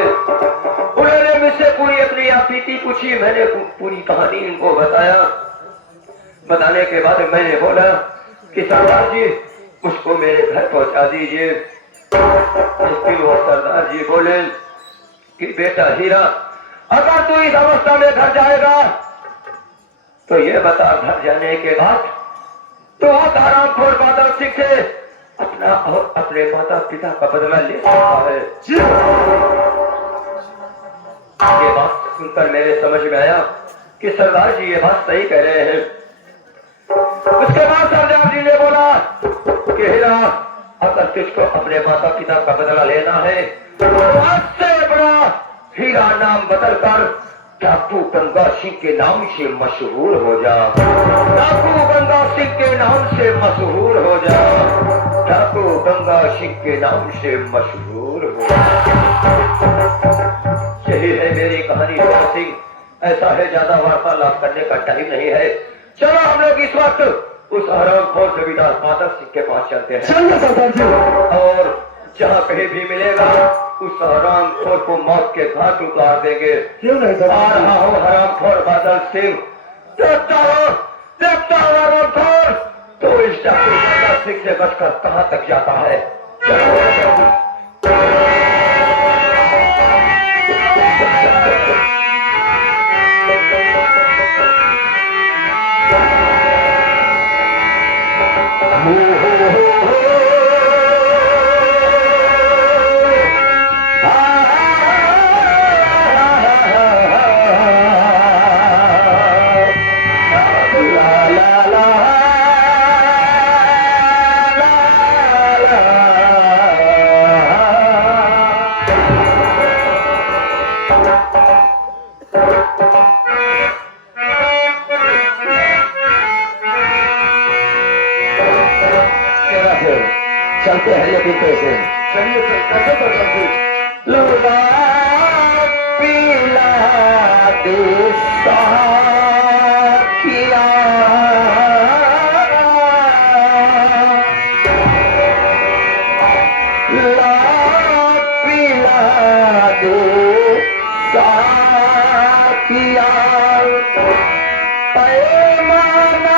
उन्होंने मुझसे पूरी अपनी बीती पूछी, मैंने पूरी कहानी इनको बताया। बताने के बाद मैंने बोला कि सरदार जी मुझको मेरे घर पहुंचा दीजिए। फिर वो सरदार जी बोले कि बेटा हीरा, अगर तू इस अवस्था में घर जाएगा तो ये बता, घर जाने के बाद तो उस हरामखोर बादल सिंह से अपना और अपने माता पिता का बदला ले सकता है। ये बात सुनकर मेरे समझ में आया कि सरदार जी ये बात सही कह रहे हैं। उसके बाद सरदार जी ने बोला कि हीरा, अगर तुझको अपने माता पिता का बदला लेना है तो आज से अपना हीरा नाम बदलकर डाकू गंगा सिंह के नाम से मशहूर हो जा। डाकू गंगा सिंह के नाम से मशहूर हो जा। डाकू गंगा सिंह के नाम से मशहूर हो जा। यही है मेरी कहानी सिंह। ऐसा है, ज्यादा वार्तालाप करने का टाइम नहीं है। चलो हम लोग इस वक्त उस हरामखोर जमींदार बादल सिंह के पास चलते हैं। और जहाँ कहीं भी मिलेगा उस हरामखोर को मौत के घाट उतार देंगे। क्यों नहीं सर? आ रहा हूँ हरामखोर बादल सिंह। देखता हूँ हरामखोर तो इस डाकू बादल सिंह से बचकर कहाँ तक जाता है। चलो चलते हैं लेकिन कैसे? चलिए कैसे तो चलते। लूला पीला देसा किया लूला पीला देसा किया पैमाना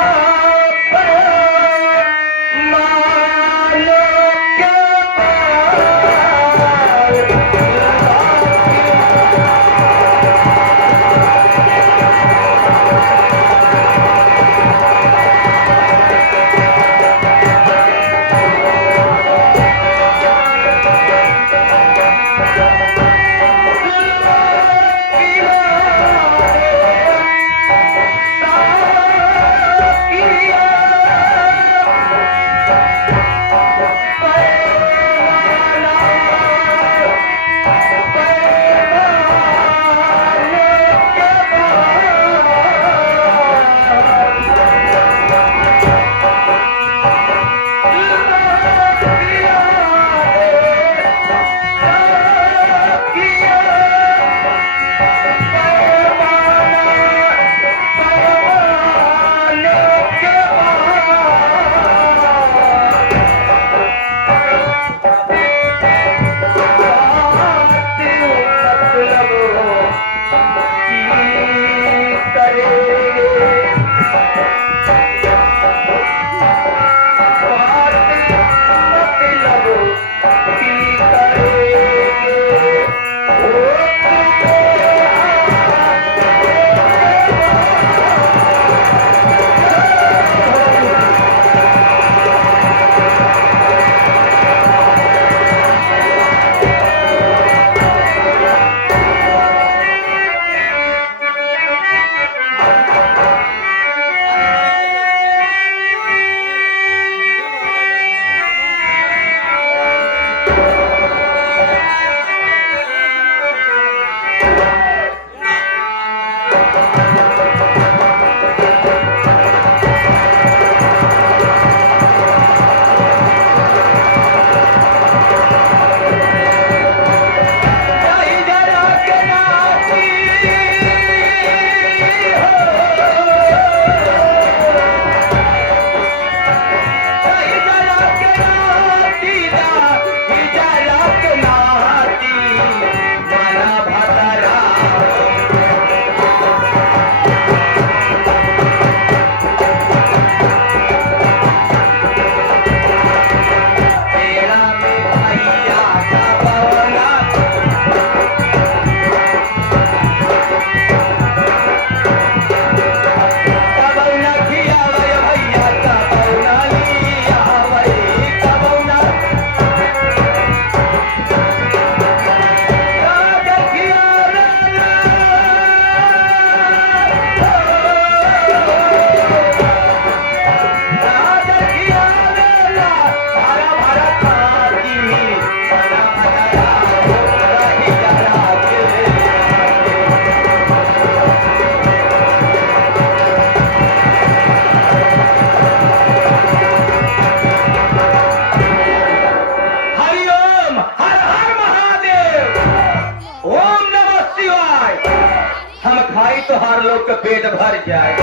हम खाई तो हर लोग का पेट भर जाए।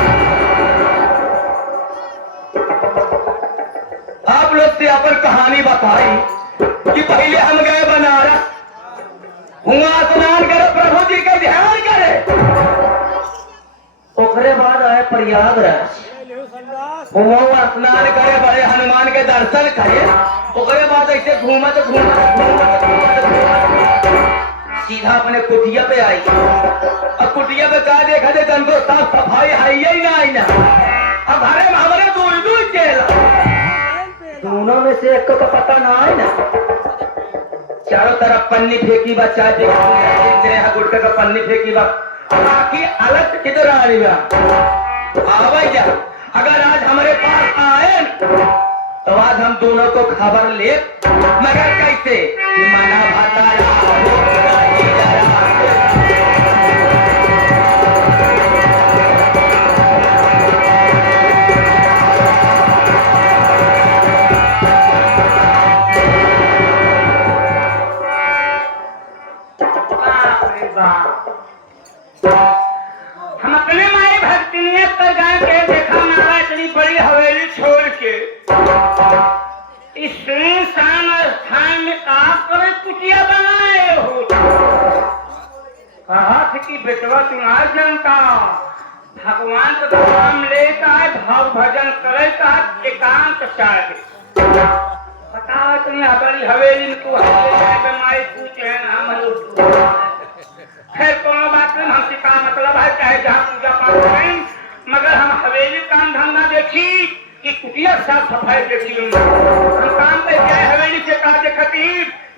आप लोग से अपन कहानी बताई कि पहले हम गए बनारस, हुआ स्नान करे, प्रभु जी का ध्यान करे, ओकरे बाद आए प्रयागराज, हुआ स्नान करे, बड़े हनुमान के दर्शन करे, ओकरे बाद ऐसे घूमत सीधा अपने कुटिया पे आई। अब कुटिया पे क्या देखा थे, तनको साफ सफाई है ही ना। अब घरे में हमारे दूर चेला, दोनों में से एक को पता ना है ना। चारों तरफ पन्नी फेंकी बा, चाय गुटके का पन्नी फेंकी बा, बाकी अलग किधर आ रही बा। जा अगर आज हमारे पास आए तो आज हम दोनों को खबर ले, मगर कैसे मना हम अपने माई भक्ति पर गए के देखा मारा इतनी बड़ी हवेली छोड़ के इस सुनसान स्थान में आकर कुटिया बनाए हो। कहा थे कि बेटवा तुम्हारा जनता भगवान का नाम लेता है, भाव भजन करेगा, एकांत चाहे पता इतनी बड़ी हवेली में तू माई पूछे है ना। खैर कोनो बात नहीं, हमसे का मतलब है, चाहे जहाँ पूजा पाठ करें, मगर हम हवेली काम धंधा देखी कि कुटिया साफ सफाई देखी। हम काम पे गए हवेली से कहा देखती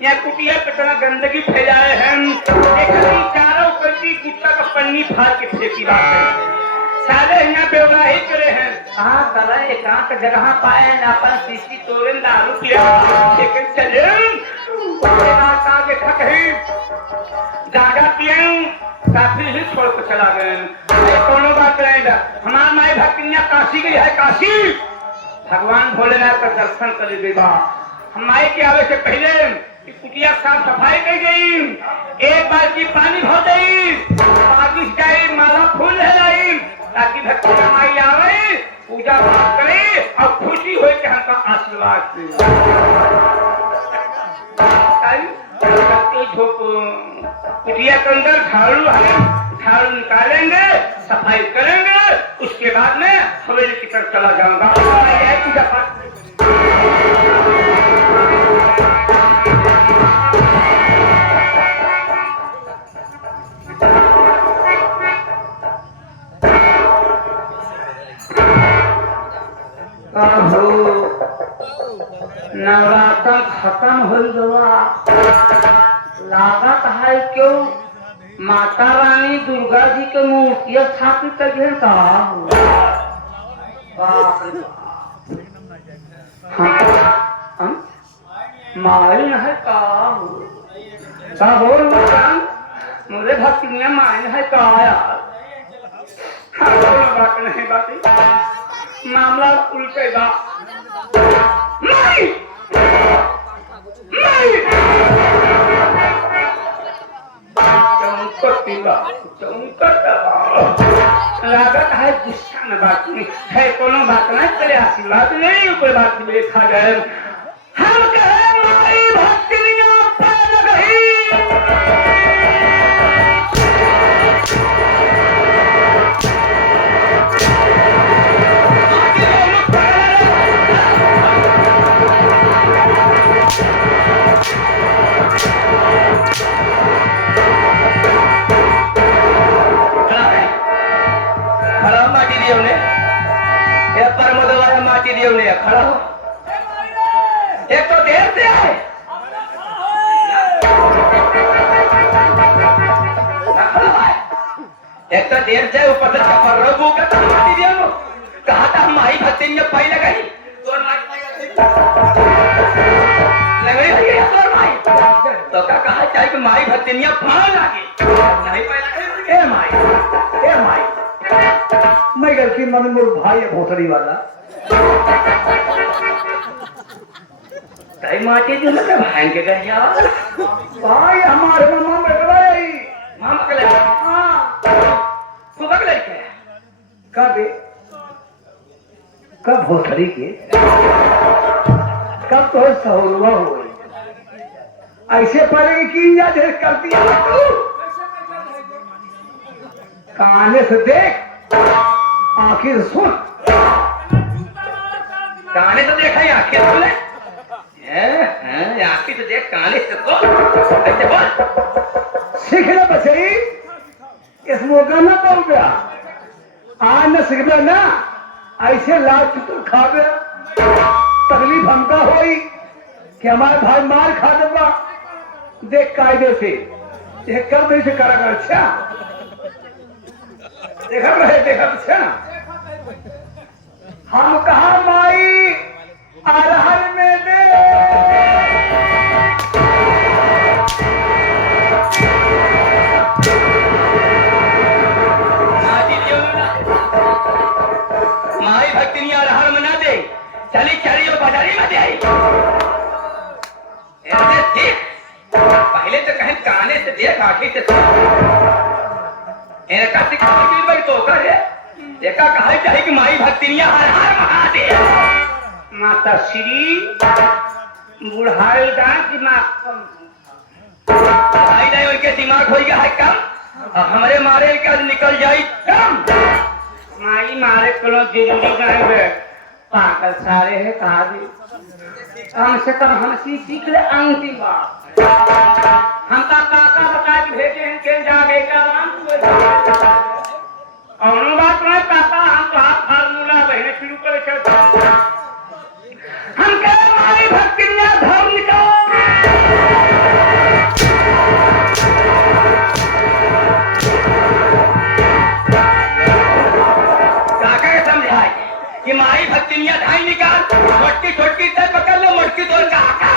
यहाँ कुटिया कितना गंदगी फैलाए हैं, देखती चारों करती कुत्ता का पन्नी फाड़ के फेंकी बात है, सारे यहाँ बेवड़ा ही करे हैं। कहाँ करा एकांत जगह पाए अपन सीसी तोड़े दारू पिया, लेकिन चले देखा कहीं गागा पिए काफी ही छोड़ कर चला गए। कोनो बात नहीं, हमार माई भक्तियां काशी गई है, काशी भगवान भोलेनाथ का दर्शन कर देगा। हम माई के आवे से पहले कुटिया साफ सफाई की गई, एक बाल्टी पानी भर गई, बाकी माला फूल है ताकि भक्ति माई आवे, पूजा पाठ करे और खुशी हो के हमका आशीर्वाद कुटिया के अंदर झाड़ू है, झाड़ू निकालेंगे, सफाई करेंगे, उसके बाद में हवेली की तरफ चला जाऊंगा पूजा पाठ। नवरात्र खत्म हो गया, लागत है क्यों माता रानी दुर्गा जी के मूर्ति स्थापित कर माइन है का बोल मुझे भक्ति माइन है का यार। बात नहीं बात मामला उल्टे बात नहीं लागत है गुस्सा में बात नहीं है, कोनो बात नहीं करे, आशीर्वाद नहीं कोई बात देखा जाए। हम कहे माई भक्ति माटी दियो ने खड़ा हो, एक तो देर से आए, एक तो देर से ऊपर से चपर रघु का माटी दियो कहा था हम माई भक्ति में पाई लगाई लग रही है तोर माई तो का कहा चाहे कि माई भक्ति में फाड़ लागे नहीं पाई लगे। ए माई मैं घर की मन मोर भाई है भोसड़ी वाला ताई माटी जो लगे भाई के घर जाओ भाई हमारे मामा में गई मामा के लगे हाँ कब भोसड़ी के कब तो सहुलवा हो ऐसे पड़ेगी कि या देख कर दिया तू काने से देख आखिर सुन काने से देखा या आंखें सुने आंखें से देख काने से सुन ऐसे बोल सीख ले बचई इस मौका ना बोल गया आज न सीख ना ऐसे लाभ तो खा गया तकलीफ हमका होई कि हमारे भाई मार खा देगा देख कायदे से ये कर दे से करा कर अच्छा देखा रहे अच्छा हम कहा माई अरहर में दे माई भक्तिनी अरहर में ना दे चली चली और बाजारी में दे आई ऐसे देख पहले तो कहें काने से देख आंखें से कार्तिक तो कर देखा कहा चाहे कि माई भक्तिनिया हर हर महादेव माता श्री बुढ़ाई दिमाग कम भाई जाए उनके दिमाग हो गया है कम और हमारे मारे का निकल जाए कम माई मारे कलो जरूरी गए पागल सारे है कहा भी कम से कम हम सीख ले अंतिम बात हमका काका बता के भेजे हैं के जागे का और बात नहीं काका हम तो हाथ फार्मूला बहने शुरू करे चलते हम कह हमारी भक्तियां धर्म निकाल काका के समझाए कि माई भक्तियां ढाई निकाल छोटकी छोटकी तक पकड़ लो मोटकी तोड़ काका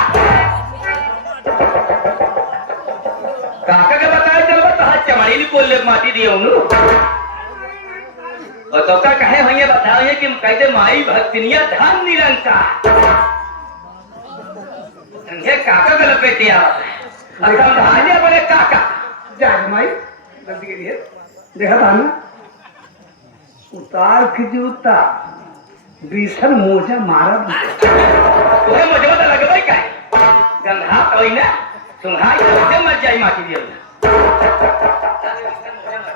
काका के बताया चल तो हाथ चमाड़ी नहीं बोल ले माटी दिए हूँ और तो का कहे भैया बताओ ये कि कहते माई भक्तिनिया धन निरंकार समझे काका का लपेटिया अब समझा दिया बोले काका जा माई गलती के लिए देखा था ना उतार के जूता बीसन मोजा मारा तुम्हें मुझे तो लगे भाई का गंधा तो ना सुंघाई तो मर जाए माटी दिया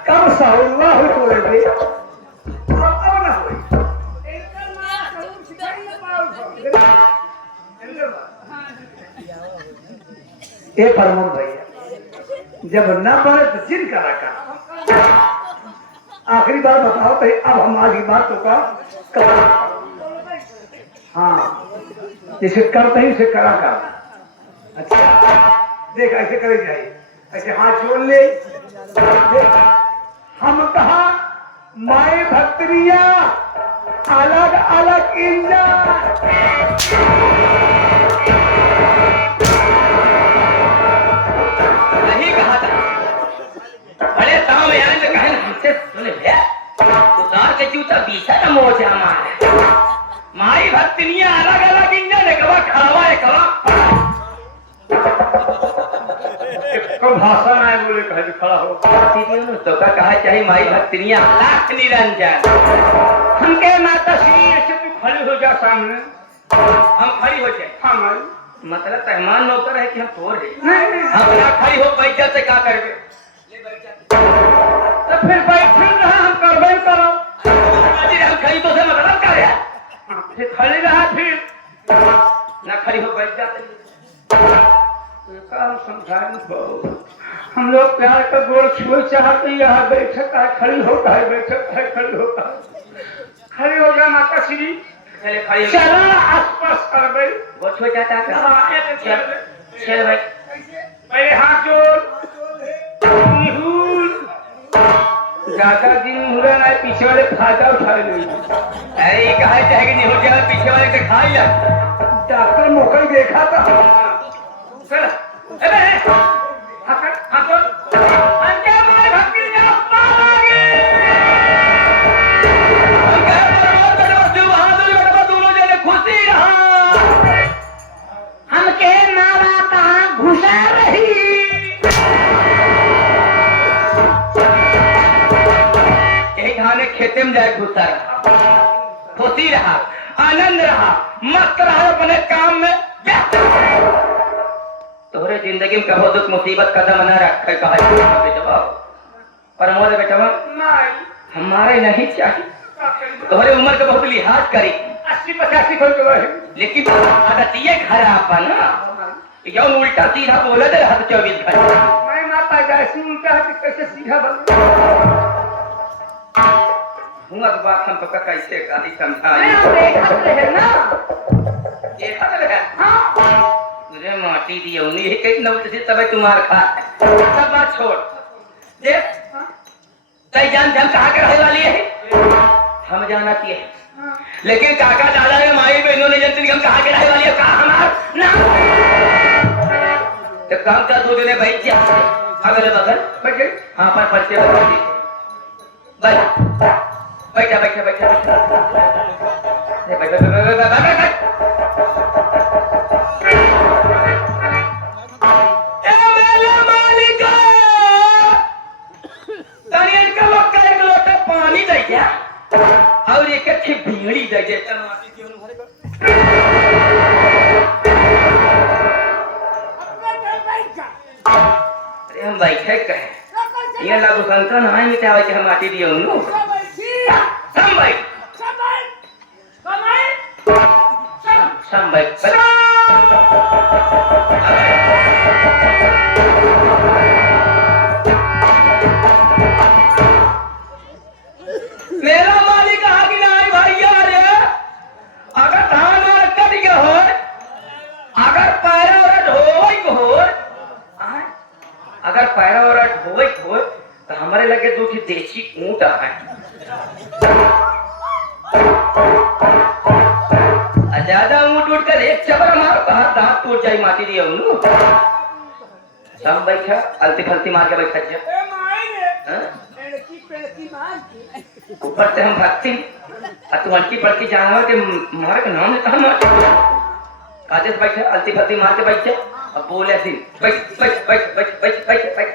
कब साहुलवा हो तोड़े थे ए फरमान भैया जब न बने तो जिन करा कर आखिरी बात बताओ तो अब हमारी बातों का हाँ जिसे करते ही उसे करा कर अच्छा देख ऐसे करे जाए ऐसे हाथ जोड़ ले देख हम कहा माए भक्तरिया अलग अलग नहीं कहा था बड़े ताव में आने कहे हमसे सुने उतार के जूता बीसा का मोजा मारे माई भक्तिनिया अलग अलग इंजन है कवा खावा है कवा कब भाषा ना बोले कहे खड़ा हो तो का कहा चाहे माई भक्तिनिया लाख निरंजन हम के माता श्री ऐसे तू खड़ी हो जा सामने हम खड़ी हो जाए हाँ माई मतलब मेहमान नौकर है कि हम तोड़ है हम ना खड़ी हो बैठ से क्या करके तो फिर बैठे रहा हम करबे करो हम खड़ी तो से मतलब कर फिर खड़ी रहा फिर ना खड़ी हो बैठ जाते काम समझाए हम लोग प्यार का गोड़ छुए चाहते यहाँ बैठक है खड़ी होता है बैठक है खड़ी होता है खड़ी हो गया माता श्री चले खड़ी हो चला आसपास कर गई वो छुए जाता है चल भाई मेरे हाथ जोड़ निहुर ज्यादा दिन हुआ ना पीछे वाले फायदा उठाए नहीं अरे कहा चाहे कि नहीं हो गया पीछे वाले से खा लिया डॉक्टर मौका देखा था चल अबे हकड़ हकड़ अंके माय भक्ति ने मारोगे अंके बराबर बेटा दिल बहादुर बेटा दोनों जने खुशी रहा हम के नारा कहां घुसा रही यही खाने खेते में जाए घुसा रहा खुशी रहा आनंद रहा, मस्त रहा, अपने काम में व्यस्त रहा। तोहरे जिंदगी में कभो दुख मुसीबत कदम न रखे कहा बेटवा पर मोरे बेटवा हमारे नहीं चाहिए। तोहरे उम्र के बहुत लिहाज करी 80-85 खोल के है। लेकिन आदतिये खराब बा ना, यो उल्टा सीधा बोले दे रहा 24 घंटे। मैं ना पैदाइशी उल्टा है कि कैसे सीधा बन हुआ तो बात हम तो कैसे गाली समझाई है ना। एक हद है मुझे माटी दी उन्हीं ही कहीं नौट से तब तुम्हार खा सब बात छोड़ देख तय जान हम कहाँ के रहने वाली है हम जाना चाहिए, लेकिन काका दादा ने माई बहनों ने जानते हम कहाँ के रहने वाली है, कहाँ हमार ना तो काम का 2 दिन बैठ जा अगले बगल बैठ गए। हाँ पर पर्चे बता दी बैठा बैठा बैठा पानी दे गया और एक अच्छी भीड़ी दे गया। अरे हम बैठे कहे ये लागू संतन है मिटावे के हम माटी दिए उन्नो संभाई मेरा मालिक आगे ना आई भैया रे अगर धान और कट के हो अगर पैरा और ढोई को हो अगर पैरा और ढोई को तो हमारे लगे 2 देसी ऊंट है ज्यादा ऊंट उठ कर एक चबर मार दांत टूट जाए माटी दिया उन्नू सब बैठा अलती फलती मार के बैठा जा ऊपर से हम भक्ति तू हल्की पड़की जानवर के मारे का नाम लेता हम काजे से बैठे अलती फलती मार के बैठ जा अब बोले ऐसी बैठ बैठ बैठ बैठ बैठ बैठ बैठ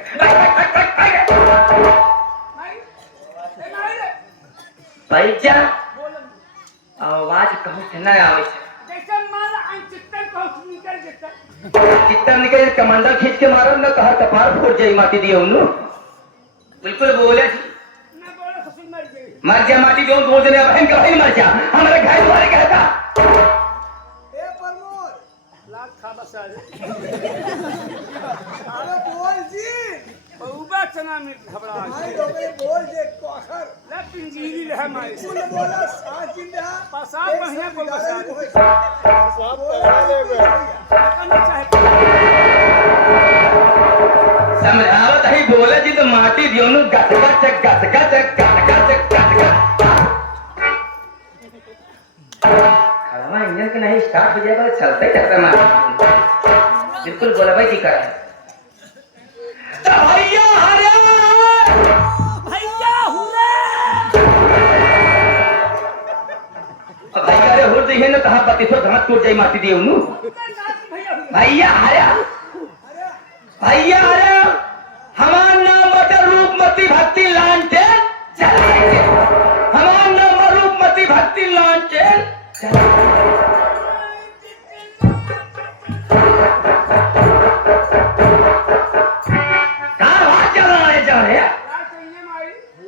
बैठ जा आवाज कहूँ से ना आवे चित्तर निकल कमांडर खींच के मारो ना कहा कपार फोड़ जाई माटी दिए उन्नू बिल्कुल बोले मर जा माटी दो 2 दिन बहन का भाई मर जा हमारे घर वाले कहता ए प्रमोद लाख खा बस अरे बोल जी बहुबा चना में घबरा भाई लोगे बोल जे कोखर ले पिंजीरी रह माई बोल बोला साथ दिन रहा पसाब बढ़िया को बसा सब पहला ले करना चाहे समझावत ही बोले जी तो माटी दियो नु गट गट गट गट गट गट गट खाना इंजन के नहीं स्टार्ट हो जाएगा चलते रहता माटी बिल्कुल बोला भाई ठीक है भैया हरे भैया हुरे भैया रे हो दिए ना कहां पति सो घाट टूट जाई माटी दियो नु भैया हरे भैया अरे हमार नाम बटे रूपमती भक्ति लांटे चलाएंगे हमार नाम रूपमती भक्ति लांटे कहाँ बात चल रहा है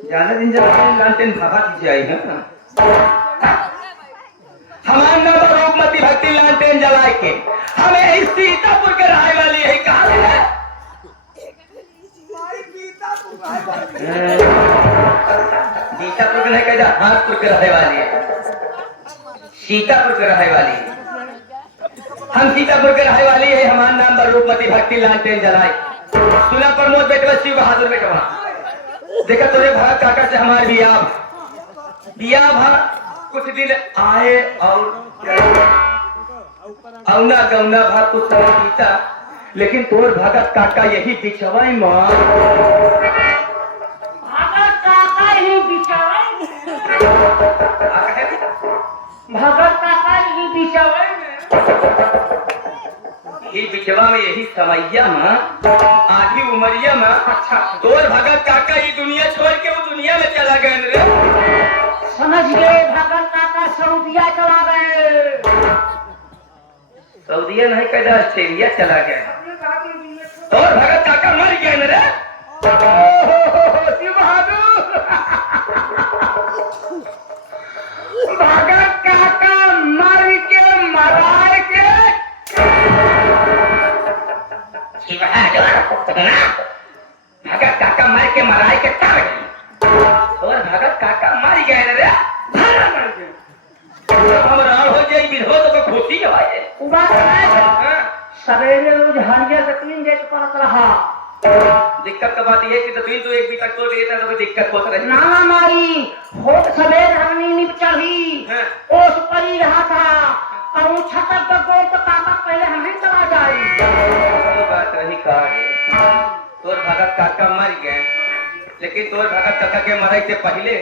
जाने दिन जब लांटेन भाभा की आई है हमार नाम रूपमती भक्ति लांटेन जलाए के हमें इस सीतापुर के रहने वाली है कहाँ है सीतापुर के नहीं कहता हाथपुर के रहने वाली है सीतापुर के रहने वाली है हम सीतापुर के रहने वाली है हमारा नाम रूपमती भक्ति लालटेन जलाए सुना प्रमोद बेटवा शिव बहादुर बेटवा देखा तुझे भरत काका से हमारे बिया भा कुछ दिन आए और औना गौना भा कुछ समय बीता लेकिन तोर भगत काका यही बिछवाई मां भगत काका ही बिछवाई भगत काका ही बिछवाई ही बिछवा में यही समैया मां आधी उमरिया मां अच्छा तोर भगत काका ये दुनिया छोड़ के वो दुनिया में चला गए रे समझ गए भगत काका सऊदिया चला गए सऊदीया नहीं कहता ऑस्ट्रेलिया चला गया। तो भगत काका मर गया न रे। शिव बहादुर भगत काका मर के मराए के शिव बहादुर भगत काका मर के मराए के तब और भगत काका मर गया न रे। भाड़ा मर गए। हम राल हो जाए विधवा तो खुशी आए। सवेरे रोज हरिया तकलीफ देख पड़त रहा। दिक्कत का बात ये कि तो तू एक भी तक तो देता तो कोई दिक्कत होता रही। नामा मारी होत सवेर हमनी निप चढ़ी ओस परी रहा था और वो छतर का गोर तो काका पहले हमें चला जाए। ये बात रही का है। तोर भगत काका मर गए लेकिन तोर भगत काका के मरे से पहले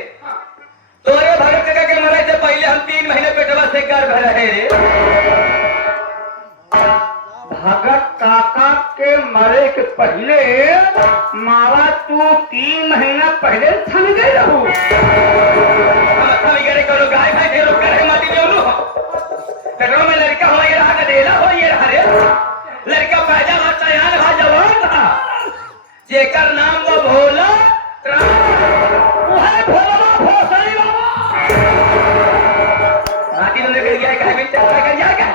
तोरे भगत काका के मरे से पहले हम 3 महीने पेटवा से गर्भ रहे रे। भगत काका के मरे के पहले मावा तू 3 महीना पहले थम गई रहू। हम अच्छा बिगड़े करो गाय भाई ढेर करे माटी में उनु पेटवा में लड़का हो ये रहा देला हो ये रहा रे। लड़का पैदा हुआ तैयार हुआ जवान था जेकर नाम वो भोला वो है भोला भोसड़ी बाबा। माटी में लग गया कहे में चला गया क्या।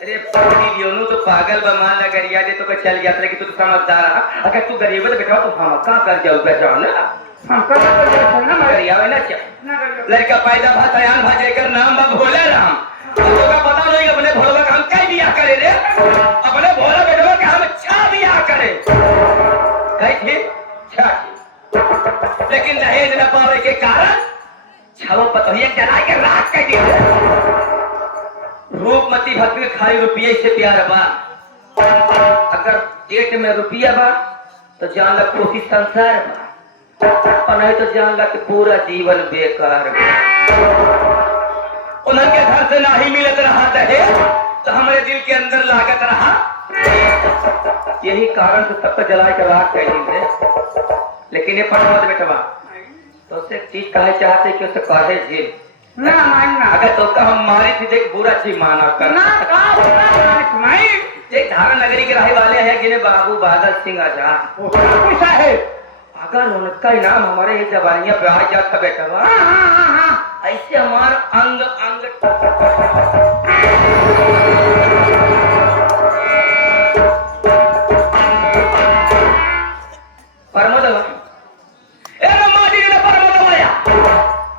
अरे पानी लियोनु तो पागल बमान लग गरिया जे तो को चल गया कि तू तो समझदार रहा। अगर तू गरीब है तो बेटा तो हम का कर जाऊगा जाओ ना। हम कर ना गरिया है ना क्या लड़का पैदा भा तैयार भा जेकर नाम बा भोला राम। तो का पता नहीं अपने भोला का हम कई दिया करे रे। अपने भोला बेटवा के हम छा दिया करे कई थी छा लेकिन दहेज न पावे के कारण छावो पतोहिया जला के राख कर दिया। रूपमती भक्ति खाली रुपये से प्यार बा। अगर पेट में रुपया बा तो जान लग कोशिश संसार बा और नहीं तो जान लग पूरा जीवन बेकार बा। उनके घर से ना ही मिलत रहा दहेज तो हमारे दिल के अंदर लागत रहा। यही कारण से सबको जला के राख कर दी। लेकिन ये पटवा बेटवा तो उससे एक चीज कहे चाहते कि उसे कहे झील ना मानना। अगर तो का हम मारे थे देख बुरा चीज माना कर ना का नहीं एक धारण नगरी के रहने वाले हैं जिन्हें बाबू बादल सिंह आजाद। पूछा है अगर उनका नाम हमारे ये जवानिया पे आ जाता बेटा ऐसे हमारा अंग अंग परमोदवा ए माटी ने परमोदवाया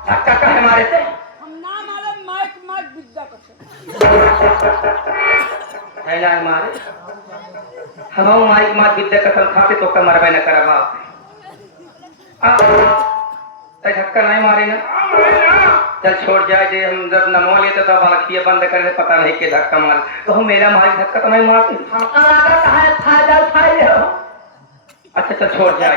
धक्का का हमारे से है ना हमारे हम माइक मात विद्या कसम खाते तो का मरबे न करा बाप धक्का नहीं मारे ना चल छोड़ जाए जे हम जब नमो लेते तो बालकिया बंद कर पता नहीं के धक्का मार तो हम मेरा मारी धक्का तो नहीं मारते। अच्छा चल छोड़ जाए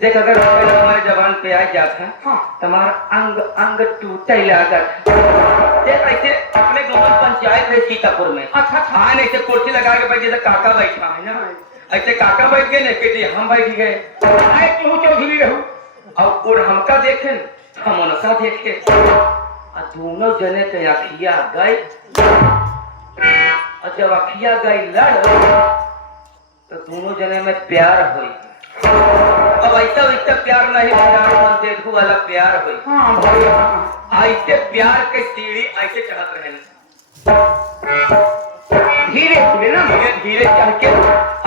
देख अगर हमारे जवान पे आ जाता तुम्हारा अंग अंग टूटे लागत। देख ऐसे अपने गांव पंचायत है सीतापुर में। अच्छा हाँ ऐसे कुर्सी लगा के बैठ जैसे काका बैठा है ना ऐसे काका बैठ गए ना कि हम बैठ गए क्यों चौधरी रहू और हमका देखे हम उनका देखे दोनों जने के अखिया गए और जब अखिया गई लड़ तो दोनों जने में प्यार हुई। अब ऐसा वैसा प्यार नहीं देखू वाला प्यार हुई। ऐसे प्यार के सीढ़ी ऐसे चढ़त रहे धीरे धीरे ना धीरे धीरे चढ़ के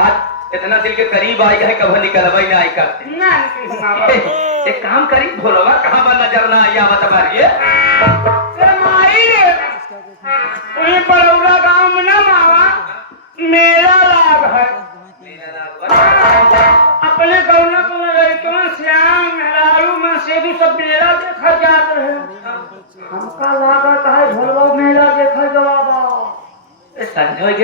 आज इतना दिल के करीब आई है कभी निकलवाई ना आई करते एक काम करी भोलवा कहाँ पर नजर ना आई आवत मारिए बड़ौरा गांव में ना मावा मेरा लाभ है। अपने गौना को लड़कियों श्याम मेहरारू में से भी सब मेला देखा जाता है। हमका लागत है भोलवा मेला देखा जवाब समझो